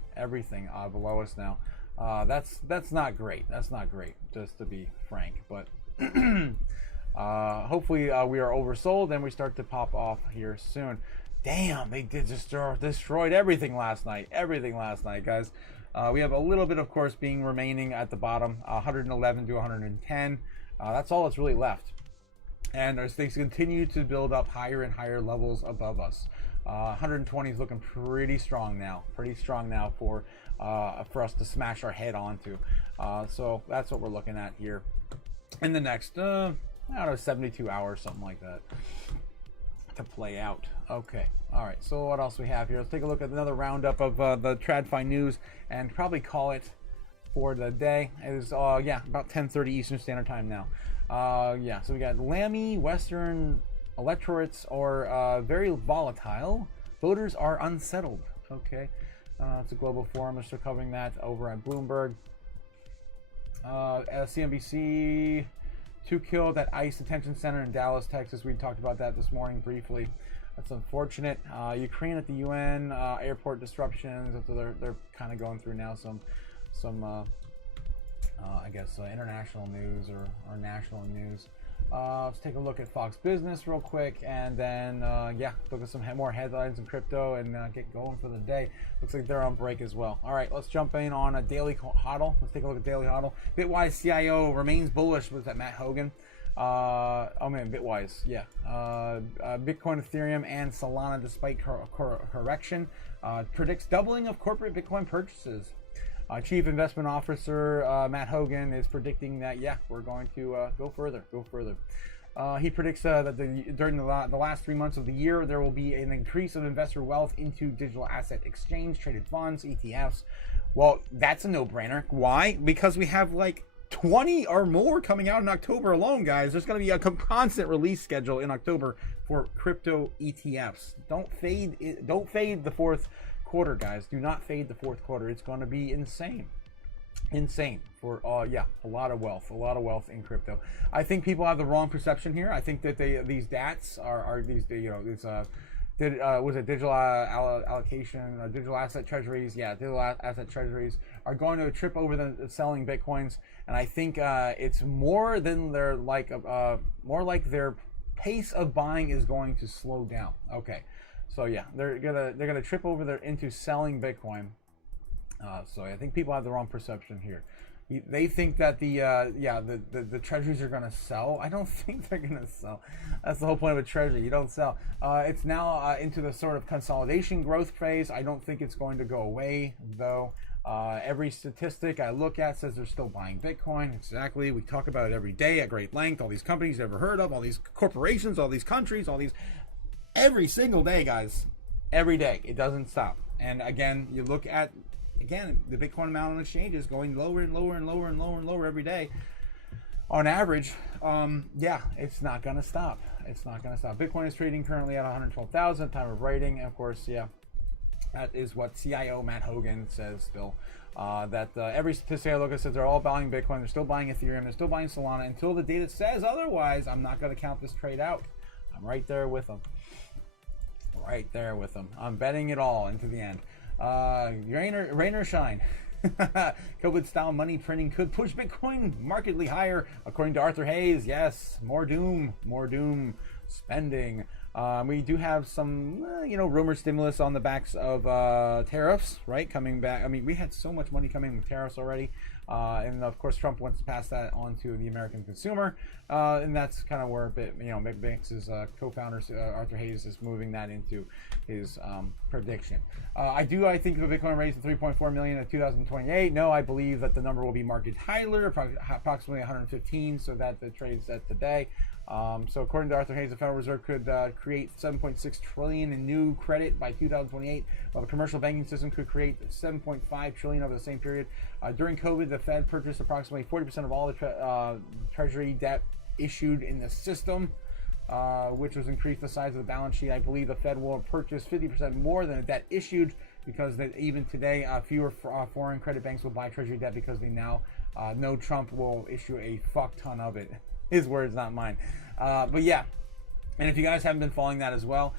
below us now. That's not great. Just to be frank. But hopefully we are oversold and we start to pop off here soon. Damn, they did destroyed everything last night. Guys. We have a little bit, of course, being remaining at the bottom, 111 to 110. That's all that's really left. And as things continue to build up higher and higher levels above us, 120 is looking pretty strong now. For us to smash our head onto. So that's what we're looking at here in the next, 72 hours, something like that, to play out. Okay. All right. So what else we have here? Let's take a look at another roundup of the TradFi news and probably call it for the day. It is about 10:30 Eastern Standard Time now. So we got Lammy, Western electorates are very volatile. Voters are unsettled. Okay. It's a global forum. They're still covering that over at Bloomberg. CNBC, 2 killed at ICE detention center in Dallas, Texas. We talked about that this morning briefly. That's unfortunate. Ukraine at the UN, airport disruptions. They're kind of going through now some I guess international news or national news. Let's take a look at Fox Business real quick, and then yeah, look at some more headlines in crypto and get going for the day. Looks like they're on break as well. All right, let's jump in on a daily hodl. Let's take a look at daily hodl. Bitwise CIO remains bullish. Was that Matt Hogan? Oh man, Bitwise, yeah. Bitcoin, Ethereum, and Solana, despite correction, predicts doubling of corporate Bitcoin purchases. Chief Investment Officer Matt Hogan is predicting that, yeah, we're going to go further. He predicts that during the last 3 months of the year, there will be an increase of investor wealth into digital asset exchange, traded funds, ETFs. Well, that's a no-brainer. Why? Because we have like 20 or more coming out in October alone, guys. There's going to be a constant release schedule in October for crypto ETFs. Don't fade the fourth quarter, guys. Do not fade the fourth quarter. It's going to be insane for yeah, a lot of wealth in crypto. I think people have the wrong perception here. I think that these DATs are these, you know, it's was it digital allocation, digital asset treasuries? Yeah, digital asset treasuries are going to trip over the selling bitcoins, and I think it's more than their more like their pace of buying is going to slow down. Okay, so yeah, they're gonna trip over into selling Bitcoin. So I think people have the wrong perception here. They think that the treasuries are going to sell. I don't think they're going to sell. That's the whole point of a treasury. You don't sell. It's now into the sort of consolidation growth phase. I don't think it's going to go away, though. Every statistic I look at says they're still buying Bitcoin. Exactly. We talk about it every day at great length. All these companies you've ever heard of, all these corporations, all these countries, all these... Every single day, guys. Every day. It doesn't stop. And again, you look at... Again, the Bitcoin amount on exchange is going lower and lower and lower and lower and lower every day. On average, yeah, it's not going to stop. It's not going to stop. Bitcoin is trading currently at 112,000 time of writing. And of course, yeah, that is what CIO Matt Hogan says still. That every statistic I look at says they're all buying Bitcoin. They're still buying Ethereum. They're still buying Solana. Until the data says otherwise, I'm not going to count this trade out. I'm right there with them. Right there with them. I'm betting it all into the end. Rain or shine. COVID style money printing could push Bitcoin markedly higher, according to Arthur Hayes. Yes, more doom spending. We do have some, rumored stimulus on the backs of tariffs, right? Coming back. I mean, we had so much money coming with tariffs already. And of course, Trump wants to pass that on to the American consumer. And that's kind of where BitBanks' co-founder, Arthur Hayes, is moving that into his prediction. I think the Bitcoin raised to 3.4 million in 2028. No, I believe that the number will be marked higher, approximately 115, so that the trade's at today. So according to Arthur Hayes, the Federal Reserve could create 7.6 trillion in new credit by 2028, while the commercial banking system could create 7.5 trillion over the same period. During COVID, the Fed purchased approximately 40% of all the treasury debt issued in the system, which was increased the size of the balance sheet. I believe the Fed will purchase 50% more than the debt issued, because even today, fewer foreign credit banks will buy treasury debt because they now know Trump will issue a fuck ton of it. His words, not mine. But yeah, and if you guys haven't been following that as well,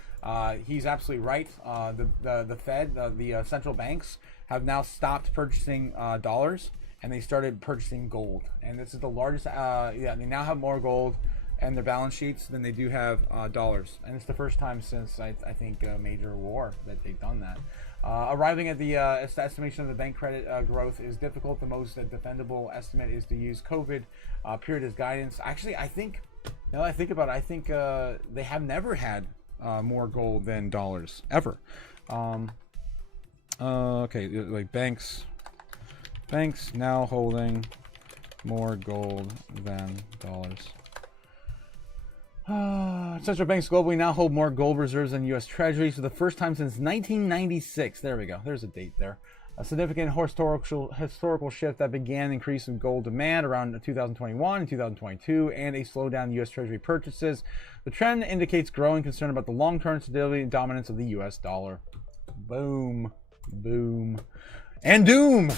he's absolutely right. The Fed, the central banks, have now stopped purchasing dollars, and they started purchasing gold. And this is the largest. They now have more gold in their balance sheets than they do have dollars. And it's the first time since I think a major war that they've done that. Arriving at the estimation of the bank credit growth is difficult. The most defendable estimate is to use COVID period as guidance. Actually, I think, now that I think about it, I think they have never had more gold than dollars, ever. Okay, like banks now holding more gold than dollars. Central banks globally now hold more gold reserves than U.S. Treasuries for the first time since 1996. There we go. There's a date there. A significant historical shift that began increase in gold demand around 2021 and 2022, and a slowdown in U.S. Treasury purchases. The trend indicates growing concern about the long-term stability and dominance of the U.S. dollar. Boom. Boom. And doom!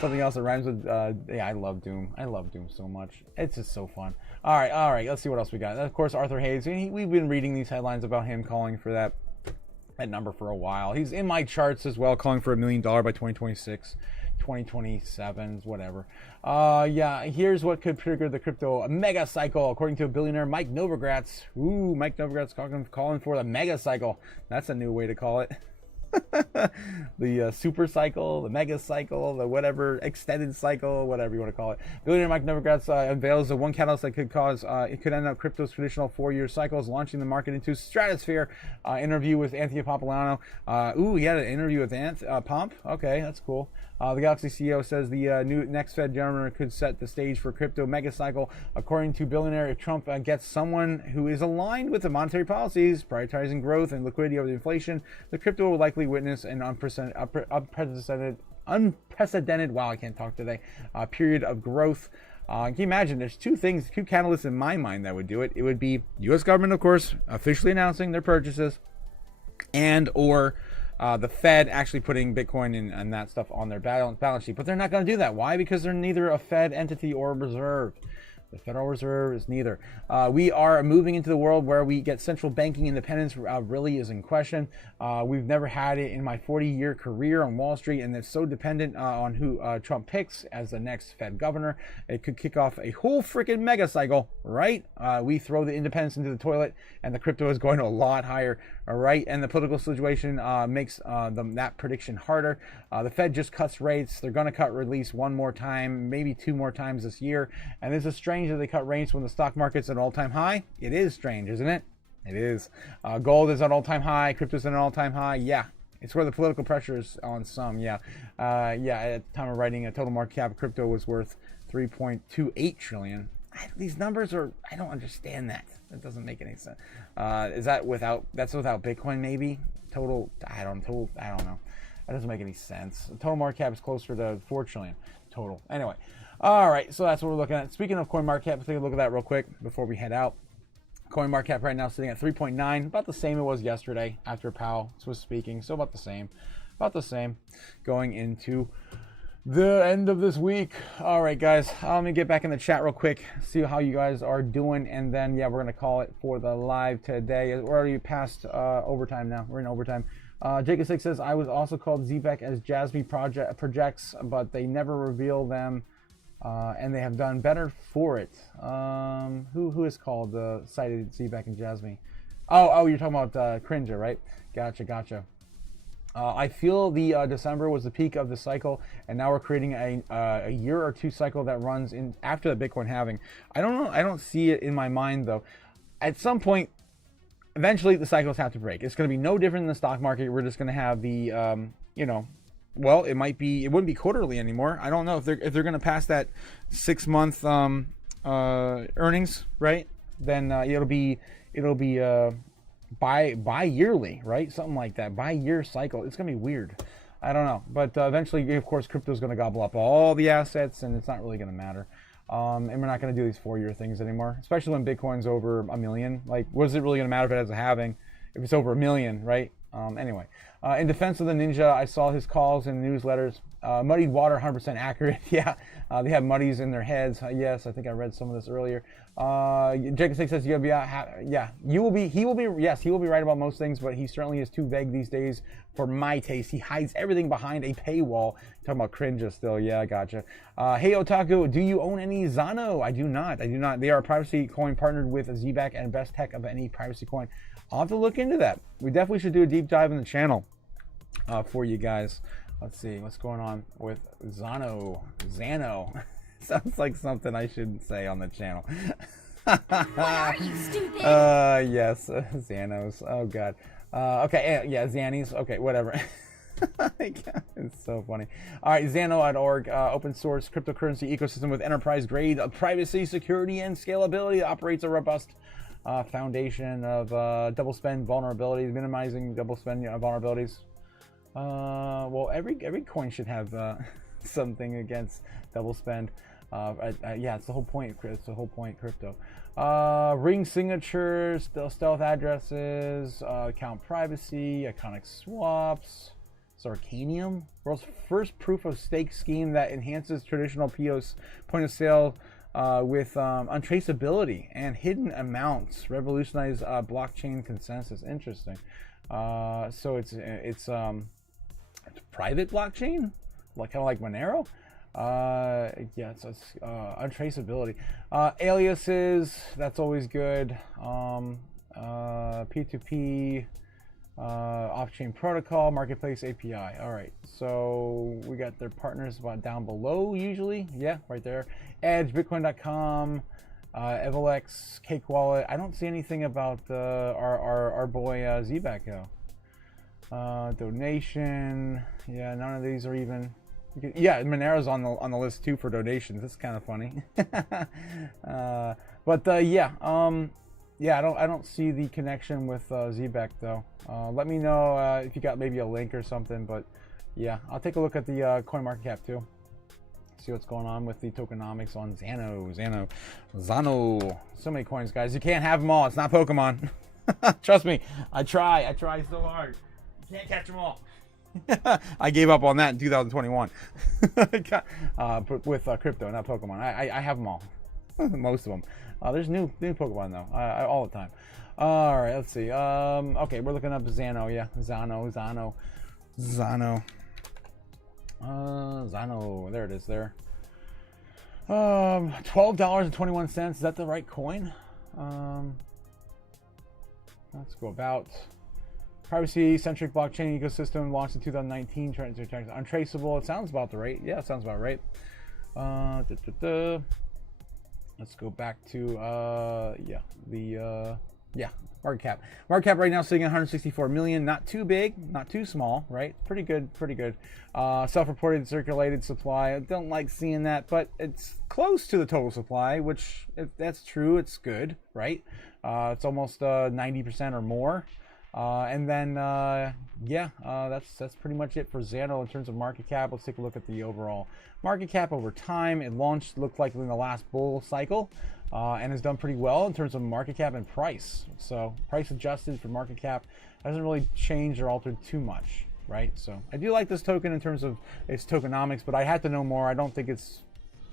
Something else that rhymes with, yeah, I love Doom. I love Doom so much. It's just so fun. All right, let's see what else we got. Of course, Arthur Hayes, we've been reading these headlines about him calling for that that number for a while. He's in my charts as well, calling for $1 million by 2026, 2027, whatever. Yeah, here's what could trigger the crypto mega cycle, according to a billionaire Mike Novogratz. Ooh, Mike Novogratz calling for the mega cycle. That's a new way to call it. The super cycle, the mega cycle, the whatever extended cycle, whatever you want to call it. Billionaire Mike Novogratz unveils the one catalyst that could cause it could end up crypto's traditional 4-year cycles, launching the market into stratosphere. Interview with Anthony Pompliano. Ooh, he had an interview with Pomp. Okay, that's cool. The Galaxy CEO says the new next Fed governor could set the stage for crypto mega cycle. According to billionaire, if Trump gets someone who is aligned with the monetary policies, prioritizing growth and liquidity over inflation, the crypto will likely witness an unprecedented, wow, I can't talk today, period of growth. Can you imagine? There's two catalysts in my mind that would do it. It would be U.S. government, of course, officially announcing their purchases, and or the Fed actually putting Bitcoin and that stuff on their balance sheet. But they're not going to do that. Why? Because they're neither a Fed entity or a reserve. The Federal Reserve is neither. We are moving into the world where we get central banking independence really is in question. We've never had it in my 40-year career on Wall Street, and it's so dependent on who Trump picks as the next Fed governor. It could kick off a whole freaking mega cycle, right? We throw the independence into the toilet, and the crypto is going to a lot higher, all right? And the political situation makes that prediction harder. The Fed just cuts rates. They're going to cut release one more time, maybe 2 more times this year, and this is strange that they cut rates when the stock market's at an all-time high. It is strange, isn't it? It is. Gold is at an all-time high. Crypto's at an all-time high. Yeah, it's where the political pressure is on some. Yeah, yeah. At the time of writing, a total market cap of crypto was worth 3.28 trillion. These numbers are, I don't understand that. That doesn't make any sense. Is that without? That's without Bitcoin, maybe. Total. I don't know. That doesn't make any sense. The total market cap is closer to 4 trillion total. Anyway. All right, so that's what we're looking at. Speaking of CoinMarketCap, let's take a look at that real quick before we head out. CoinMarketCap right now sitting at 3.9, about the same it was yesterday after Powell was speaking. So about the same going into the end of this week. All right, guys, let me get back in the chat real quick, see how you guys are doing, and then yeah, we're gonna call it for the live today. We're already past overtime now. We're in overtime. Jacob 6 says, I was also called ZBEC as Jasmy projects, but they never reveal them. And they have done better for it. Who is called cited ZBEC and Jasmy? Oh, you're talking about Cringer, right? Gotcha. I feel the December was the peak of the cycle, and now we're creating a year or two cycle that runs in after the Bitcoin halving. I don't know. I don't see it in my mind though. At some point, eventually the cycles have to break. It's going to be no different than the stock market. We're just going to have the well, it wouldn't be quarterly anymore. I don't know if they're going to pass that 6-month earnings, right? Then it'll be bi-yearly, right? Something like that, bi-year cycle. It's going to be weird. I don't know, but eventually, of course, crypto is going to gobble up all the assets, and it's not really going to matter. And we're not going to do these 4-year things anymore, especially when Bitcoin's over 1 million. Like, what is it really going to matter if it has a halving? If it's over 1 million, right? Anyway, in defense of the ninja, I saw his calls in newsletters. Muddied water, 100% accurate. Yeah, they have muddies in their heads. Yes, I think I read some of this earlier. Jacob 6 says, you'll be out. He will be right about most things, but he certainly is too vague these days for my taste. He hides everything behind a paywall. Talking about cringe still. Yeah, gotcha. Hey, Otaku, do you own any Zano? I do not. They are a privacy coin partnered with ZBEC and best tech of any privacy coin. I'll have to look into that. We definitely should do a deep dive in the channel for you guys. Let's see what's going on with Zano. Sounds like something I shouldn't say on the channel. What are you, stupid? Yes, Xanos. Oh god. Okay, yeah, Xannies. Okay, whatever. It's so funny. All right, Xano.org, open source cryptocurrency ecosystem with enterprise grade privacy, security, and scalability. Operates a robust foundation of double spend vulnerabilities, minimizing double spend vulnerabilities. Well, every coin should have something against double spend. Yeah, it's the whole point. It's the whole point. Crypto. Ring signatures, stealth addresses, account privacy, iconic swaps. Zarkanium, world's first proof of stake scheme that enhances traditional POS point of sale with untraceability and hidden amounts. Revolutionize blockchain consensus. Interesting. So it's private blockchain, like kind of like Monero. Yeah, so it's untraceability. Aliases, that's always good. P2P, off-chain protocol, marketplace API. All right, so we got their partners down below usually. Yeah, right there. Edge, Bitcoin.com, Evolex, Cake Wallet. I don't see anything about our boy ZBack though. Donation. Yeah, none of these are even. Yeah, Monero's on the list too for donations. That's kind of funny. Yeah, I don't see the connection with ZBack though. Let me know if you got maybe a link or something. But yeah, I'll take a look at the CoinMarketCap too. See what's going on with the tokenomics on Zano. So many coins, guys. You can't have them all. It's not Pokemon. Trust me. I try so hard. You can't catch them all. I gave up on that in 2021 with crypto, not Pokemon. I have them all, most of them. There's new Pokemon though, all the time. All right, let's see. Okay, we're looking up Zano. Yeah, Zano. There it is. There. $12.21. Is that the right coin? Let's go about. Privacy-centric blockchain ecosystem launched in 2019. Untraceable. It sounds about the right. Yeah, it sounds about right. Let's go back to market cap. Market cap right now sitting at 164 million. Not too big, not too small, right? Pretty good. Self-reported circulated supply. I don't like seeing that, but it's close to the total supply, which if that's true, it's good, right? It's almost 90% or more. That's pretty much it for Zano in terms of market cap. Let's take a look at the overall market cap over time. It looked like in the last bull cycle, and has done pretty well in terms of market cap and price. So price adjusted for market cap hasn't really changed or altered too much, right? So I do like this token in terms of its tokenomics, but I had to know more. I don't think it's,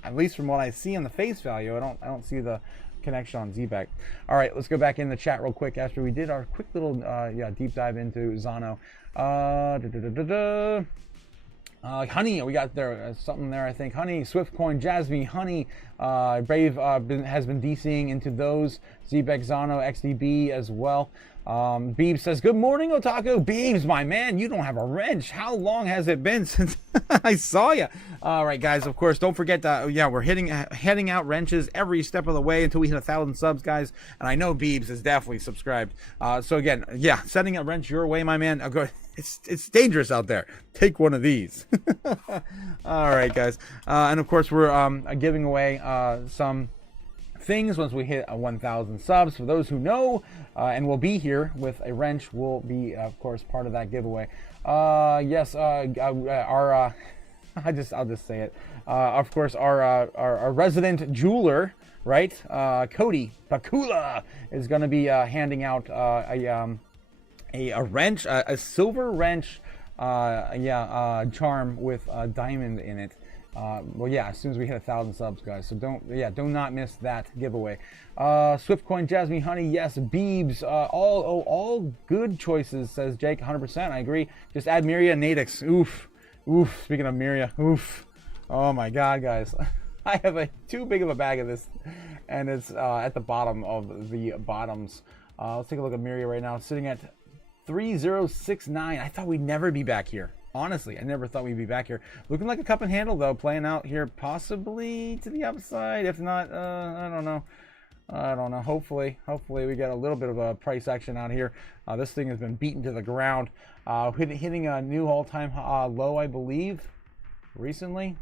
at least from what I see on the face value, I don't see the connection on ZBack. All right, let's go back in the chat real quick after we did our quick little deep dive into Zano. Honey, we got there something there, I think. Honey, Swiftcoin, Jasmine, Honey, Brave has been DCing into those. ZBack, Zano, XDB as well. Beebs says, good morning, Otaku. Beebs, my man, you don't have a wrench. How long has it been since I saw you? All right, guys, of course, don't forget that, we're heading out wrenches every step of the way until we hit 1,000 subs, guys. And I know Beebs is definitely subscribed. So again, sending a wrench your way, my man. It's dangerous out there. Take one of these. All right, guys. And of course, we're giving away some things once we hit 1,000 subs. For those who know and will be here with a wrench, will be of course part of that giveaway. I'll just say it. Of course, our resident jeweler, right? Cody Pakula is going to be handing out a wrench, a silver wrench, charm with a diamond in it. As soon as we hit 1,000 subs, guys. So do not miss that giveaway. Swiftcoin, Jasmine, Honey, yes. Beebs, all good choices, says Jake. 100%, I agree. Just add Miria and Nadix. Oof. Speaking of Miria, oof. Oh my God, guys. I have too big of a bag of this, and it's at the bottom of the bottoms. Let's take a look at Miria right now. It's sitting at 3069. I thought we'd never be back here. Honestly, I never thought we'd be back here. Looking like a cup and handle, though, playing out here possibly to the upside. If not, I don't know. Hopefully we get a little bit of a price action out here. This thing has been beaten to the ground. Hitting a new all-time low, I believe, recently.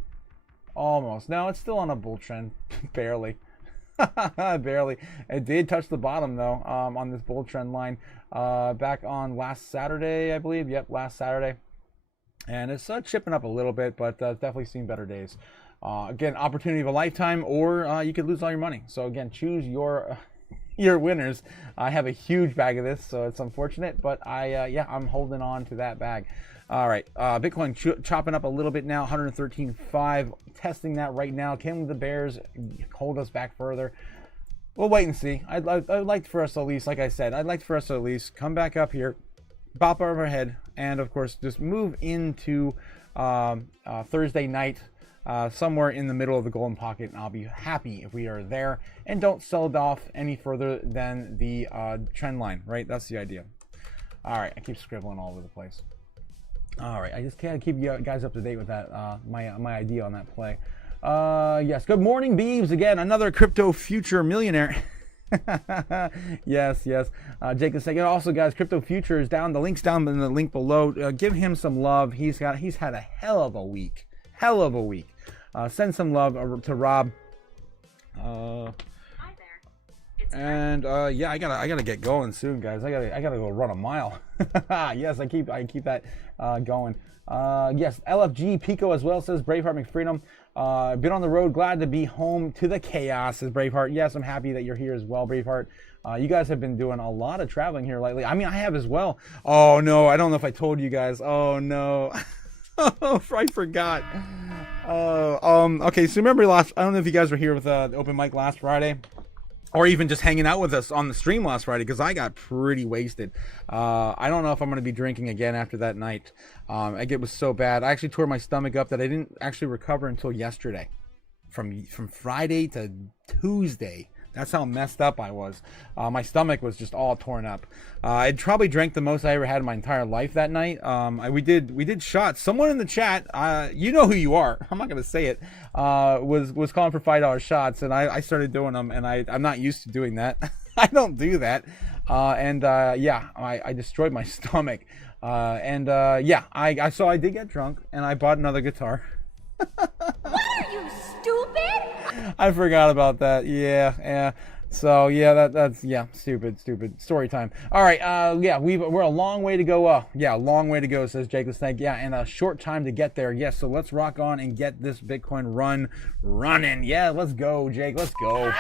Almost. No, it's still on a bull trend. Barely. Barely. It did touch the bottom, though, on this bull trend line back on last Saturday, I believe. Yep, last Saturday. And it's chipping up a little bit, but definitely seen better days. Again, opportunity of a lifetime, or you could lose all your money. So again, choose your winners. I have a huge bag of this, so it's unfortunate, but I'm holding on to that bag. All right, Bitcoin chopping up a little bit now, 113.5. Testing that right now. Can the bears hold us back further? We'll wait and see. I'd like for us to at least, like I said, I'd like for us to at least come back up here bop over our head, and of course just move into Thursday night, somewhere in the middle of the golden pocket, and I'll be happy if we are there and don't sell it off any further than the trend line, right? That's the idea. All right, I keep scribbling all over the place. All right, I just can't keep you guys up to date with that, my idea on that play. Yes, good morning, Beeves. Again, another crypto future millionaire. Yes. Jake is saying, also, guys, Crypto Future is down. The link's down in the link below. Give him some love. He's had a hell of a week. Send some love to Rob. Hi there. And yeah, I gotta get going soon, guys. I gotta go run a mile. Yes, I keep that going. Yes, LFG Pico as well says Braveheart McFreedom. Been on the road, glad to be home to the chaos, says Braveheart. Yes, I'm happy that you're here as well, Braveheart. You guys have been doing a lot of traveling here lately. I mean, I have as well. Oh no, I don't know if I told you guys. Oh no. Oh, I forgot. Okay, so remember I don't know if you guys were here with the open mic last Friday, or even just hanging out with us on the stream last Friday, because I got pretty wasted. I don't know if I'm going to be drinking again after that night. It was so bad. I actually tore my stomach up that I didn't actually recover until yesterday. From Friday to Tuesday. That's how messed up I was. My stomach was just all torn up. I probably drank the most I ever had in my entire life that night. We did shots. Someone in the chat, you know who you are. I'm not gonna say it. Was calling for $5 shots, and I started doing them, and I'm not used to doing that. I don't do that. Yeah, I destroyed my stomach. Yeah, I did get drunk, and I bought another guitar. What are you, stupid? I forgot about that. Yeah. So yeah, that's stupid. Story time. All right. Yeah, we're a long way to go. Yeah, a long way to go, says Jake the Snake. Yeah, and a short time to get there. Yes. So let's rock on and get this Bitcoin run running. Yeah, let's go, Jake. Let's go. Yes.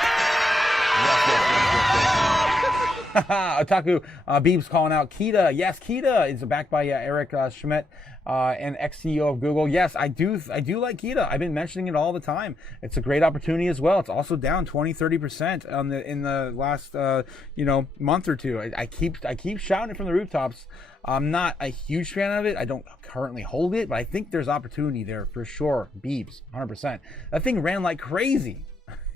Otaku Beebs calling out Kita. Yes, Kita is backed by Eric Schmidt, and ex-CEO of Google. Yes, I do like Kita. I've been mentioning it all the time. It's a great opportunity as well. It's also down 20-30% in the last month or two. I keep shouting it from the rooftops. I'm not a huge fan of it. I don't currently hold it, but I think there's opportunity there for sure. Beebs, 100%. That thing ran like crazy.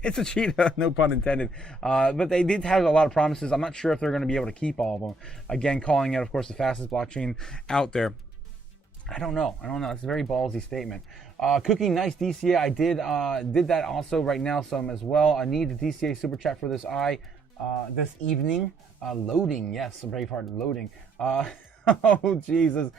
It's a cheetah, no pun intended. But they did have a lot of promises. I'm not sure if they're going to be able to keep all of them. Again, calling it, of course, the fastest blockchain out there. I don't know. It's a very ballsy statement. Cooking Nice DCA. I did that also right now, some as well. I need the DCA super chat for this this evening. Loading, yes, Braveheart loading. Oh, Jesus.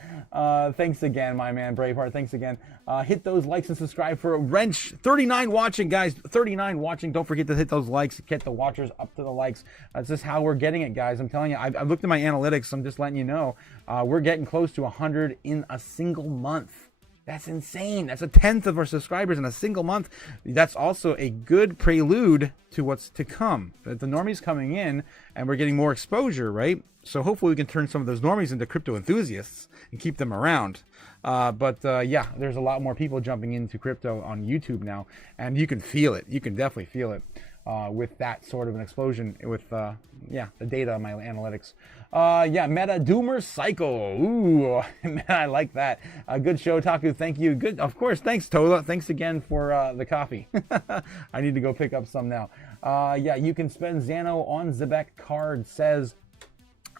Thanks again, my man, Braveheart. Thanks again. Hit those likes and subscribe for Wrench. 39 watching, guys. 39 watching. Don't forget to hit those likes. Get the watchers up to the likes. That's just how we're getting it, guys. I'm telling you, I've looked at my analytics. I'm just letting you know. We're getting close to 100 in a single month. That's insane. That's a 1/10 of our subscribers in a single month. That's also a good prelude to what's to come. The normies coming in, and we're getting more exposure, right? So hopefully we can turn some of those normies into crypto enthusiasts and keep them around. Yeah, there's a lot more people jumping into crypto on YouTube now, and you can feel it. You can definitely feel it with that sort of an explosion with the data on my analytics. Yeah, Meta Doomer Cycle. Ooh, man, I like that. Good show, Taku. Thank you. Good, of course. Thanks, Tola. Thanks again for the coffee. I need to go pick up some now. Yeah, you can spend Xano on Zebek card. Says,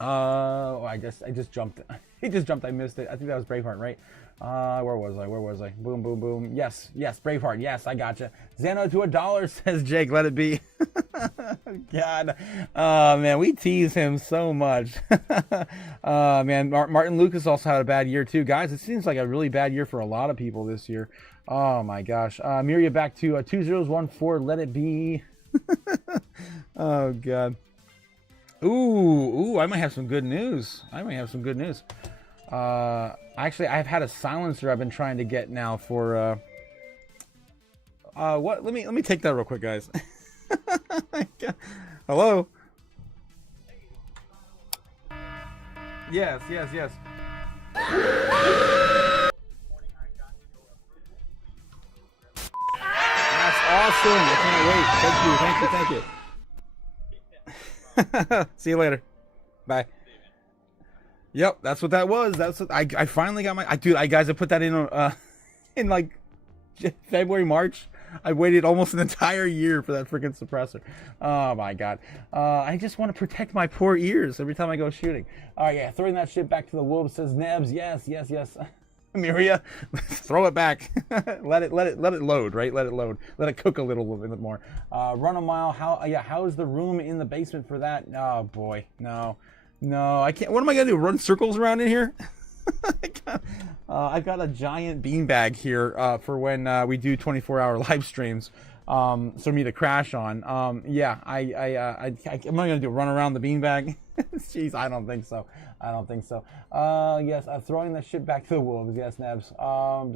I just jumped. He just jumped. I missed it. I think that was Braveheart, right? Where was I? Boom, boom, boom. Yes, Braveheart. Yes, I gotcha. Xano to $1, says Jake. Let it be. God. Man, we tease him so much. Man, Martin Lucas also had a bad year too. Guys, it seems like a really bad year for a lot of people this year. Oh my gosh. Miria back to 2014. Let it be. Oh God. Ooh, I might have some good news. Actually, I've had a silencer I've been trying to get now for what? Let me take that real quick, guys. Hello. Yes. That's awesome. I can't wait. Thank you. See you later. Bye. Yep, that's what that was. That's what I finally got my. Dude, guys, I put that in like February, March. I waited almost an entire year for that freaking suppressor. Oh my god. I just want to protect my poor ears every time I go shooting. All right, yeah, throwing that shit back to the wolves, says Nebs. Yes. Miria, throw it back. let it load, right? Let it load. Let it cook a little bit more. Run a mile. How is the room in the basement for that? Oh boy, no, I can't. What am I gonna do? Run circles around in here? I've got a giant beanbag here for when we do 24-hour live streams, for me to crash on. I'm not gonna do run around the beanbag. Jeez, I don't think so. Yes, I'm throwing that shit back to the wolves. Yes, Nebs. I've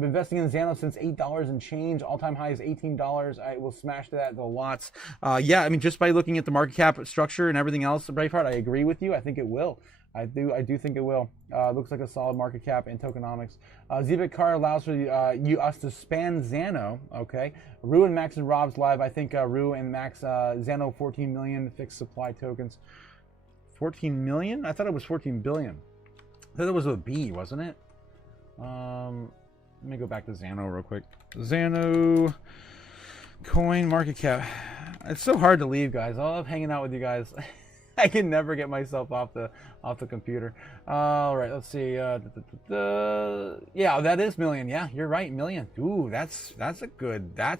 been investing in Xano since $8 and change. All-time high is $18. I will smash that the lots. Yeah, I mean, just by looking at the market cap structure and everything else, Braveheart, I agree with you. I think it will. I do think it will. Looks like a solid market cap in tokenomics. Zebit Car allows for us to span Xano. Okay. Rue and Max and Rob's live. I think Rue and Max Xano 14 million fixed supply tokens. 14 million? I thought it was 14 billion. I thought it was with a B, wasn't it? Let me go back to Xano real quick. Xano coin market cap. It's so hard to leave, guys. I love hanging out with you guys. I can never get myself off the computer. All right, let's see. Yeah, that is million. Yeah, you're right, million. Ooh, that's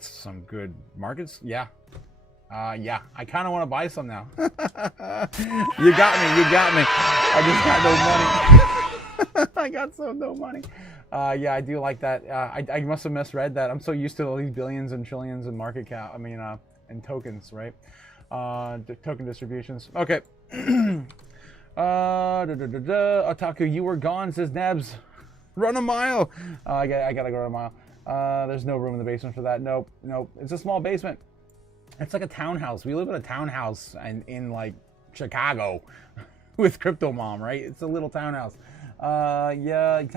some good markets. Yeah. Yeah, I kind of want to buy some now. You got me. I just got no money. I got no money. Yeah, I do like that. I must have misread that. I'm so used to all these billions and trillions in market cap. I mean, in tokens, right? Token distributions. Okay. Otaku, you were gone, says Nebs. Run a mile. I gotta go run a mile. There's no room in the basement for that. Nope. It's a small basement. It's like a townhouse. We live in a townhouse in like Chicago with Crypto Mom, right? It's a little townhouse. Yes,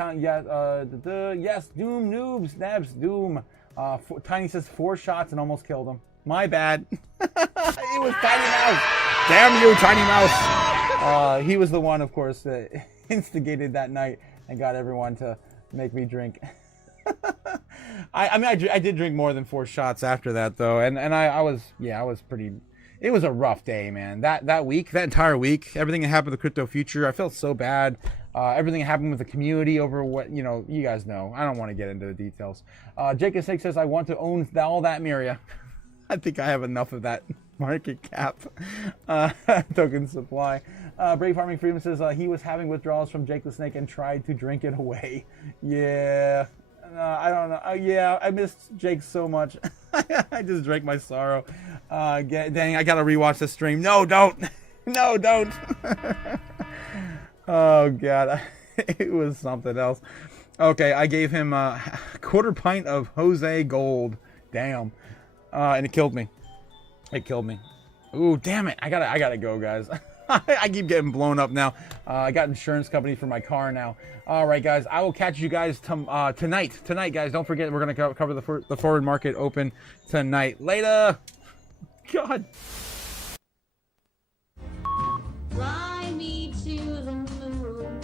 Doom noobs, Nebs, Doom. Tiny says 4 shots and almost killed him. My bad. It was Tiny Mouse. Damn you, Tiny Mouse. He was the one, of course, that instigated that night and got everyone to make me drink. I did drink more than 4 shots after that, though, and I was pretty. It was a rough day, man. That entire week, everything that happened with the crypto future, I felt so bad. Everything that happened with the community over what, you guys know. I don't want to get into the details. Jacob Snake says, I want to own all that, Miria. I think I have enough of that market cap. Token supply. Brave Farming Freedom says he was having withdrawals from Jake the Snake and tried to drink it away. Yeah. I don't know. Yeah, I missed Jake so much. I just drank my sorrow. Dang, I gotta rewatch the stream. No, don't. No, don't. Oh, God. It was something else. Okay, I gave him a quarter pint of Jose Gold. Damn. And it killed me. Ooh, damn it. I gotta go, guys. I keep getting blown up now. I got insurance company for my car now. All right, guys. I will catch you guys tonight. Tonight, guys. Don't forget, we're going to cover the forward market open tonight. Later. God. Fly me to the moon.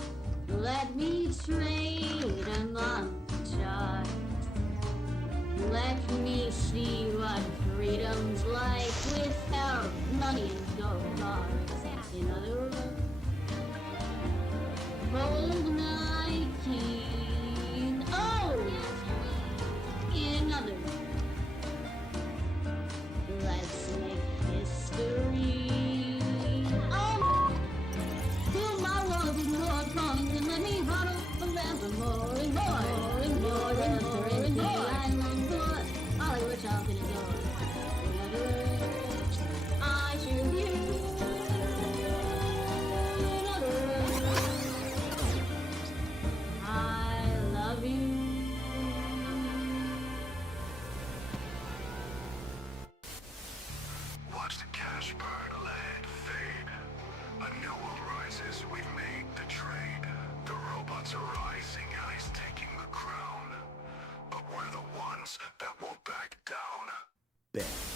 Let me trade among giants. Let me see what freedom's like without money and gold bars. In other words, gold night king. Oh! In other words, let's make history. Oh! Fill my walls with more coins and let me huddle forevermore and more and more and more and more. I long for Hollywood talking to door. In other words, I choose you. Watch the cash burn, land fade. A new world rises, we've made the trade. The robots are rising, AI's taking the crown. But we're the ones that won't back down. Bet.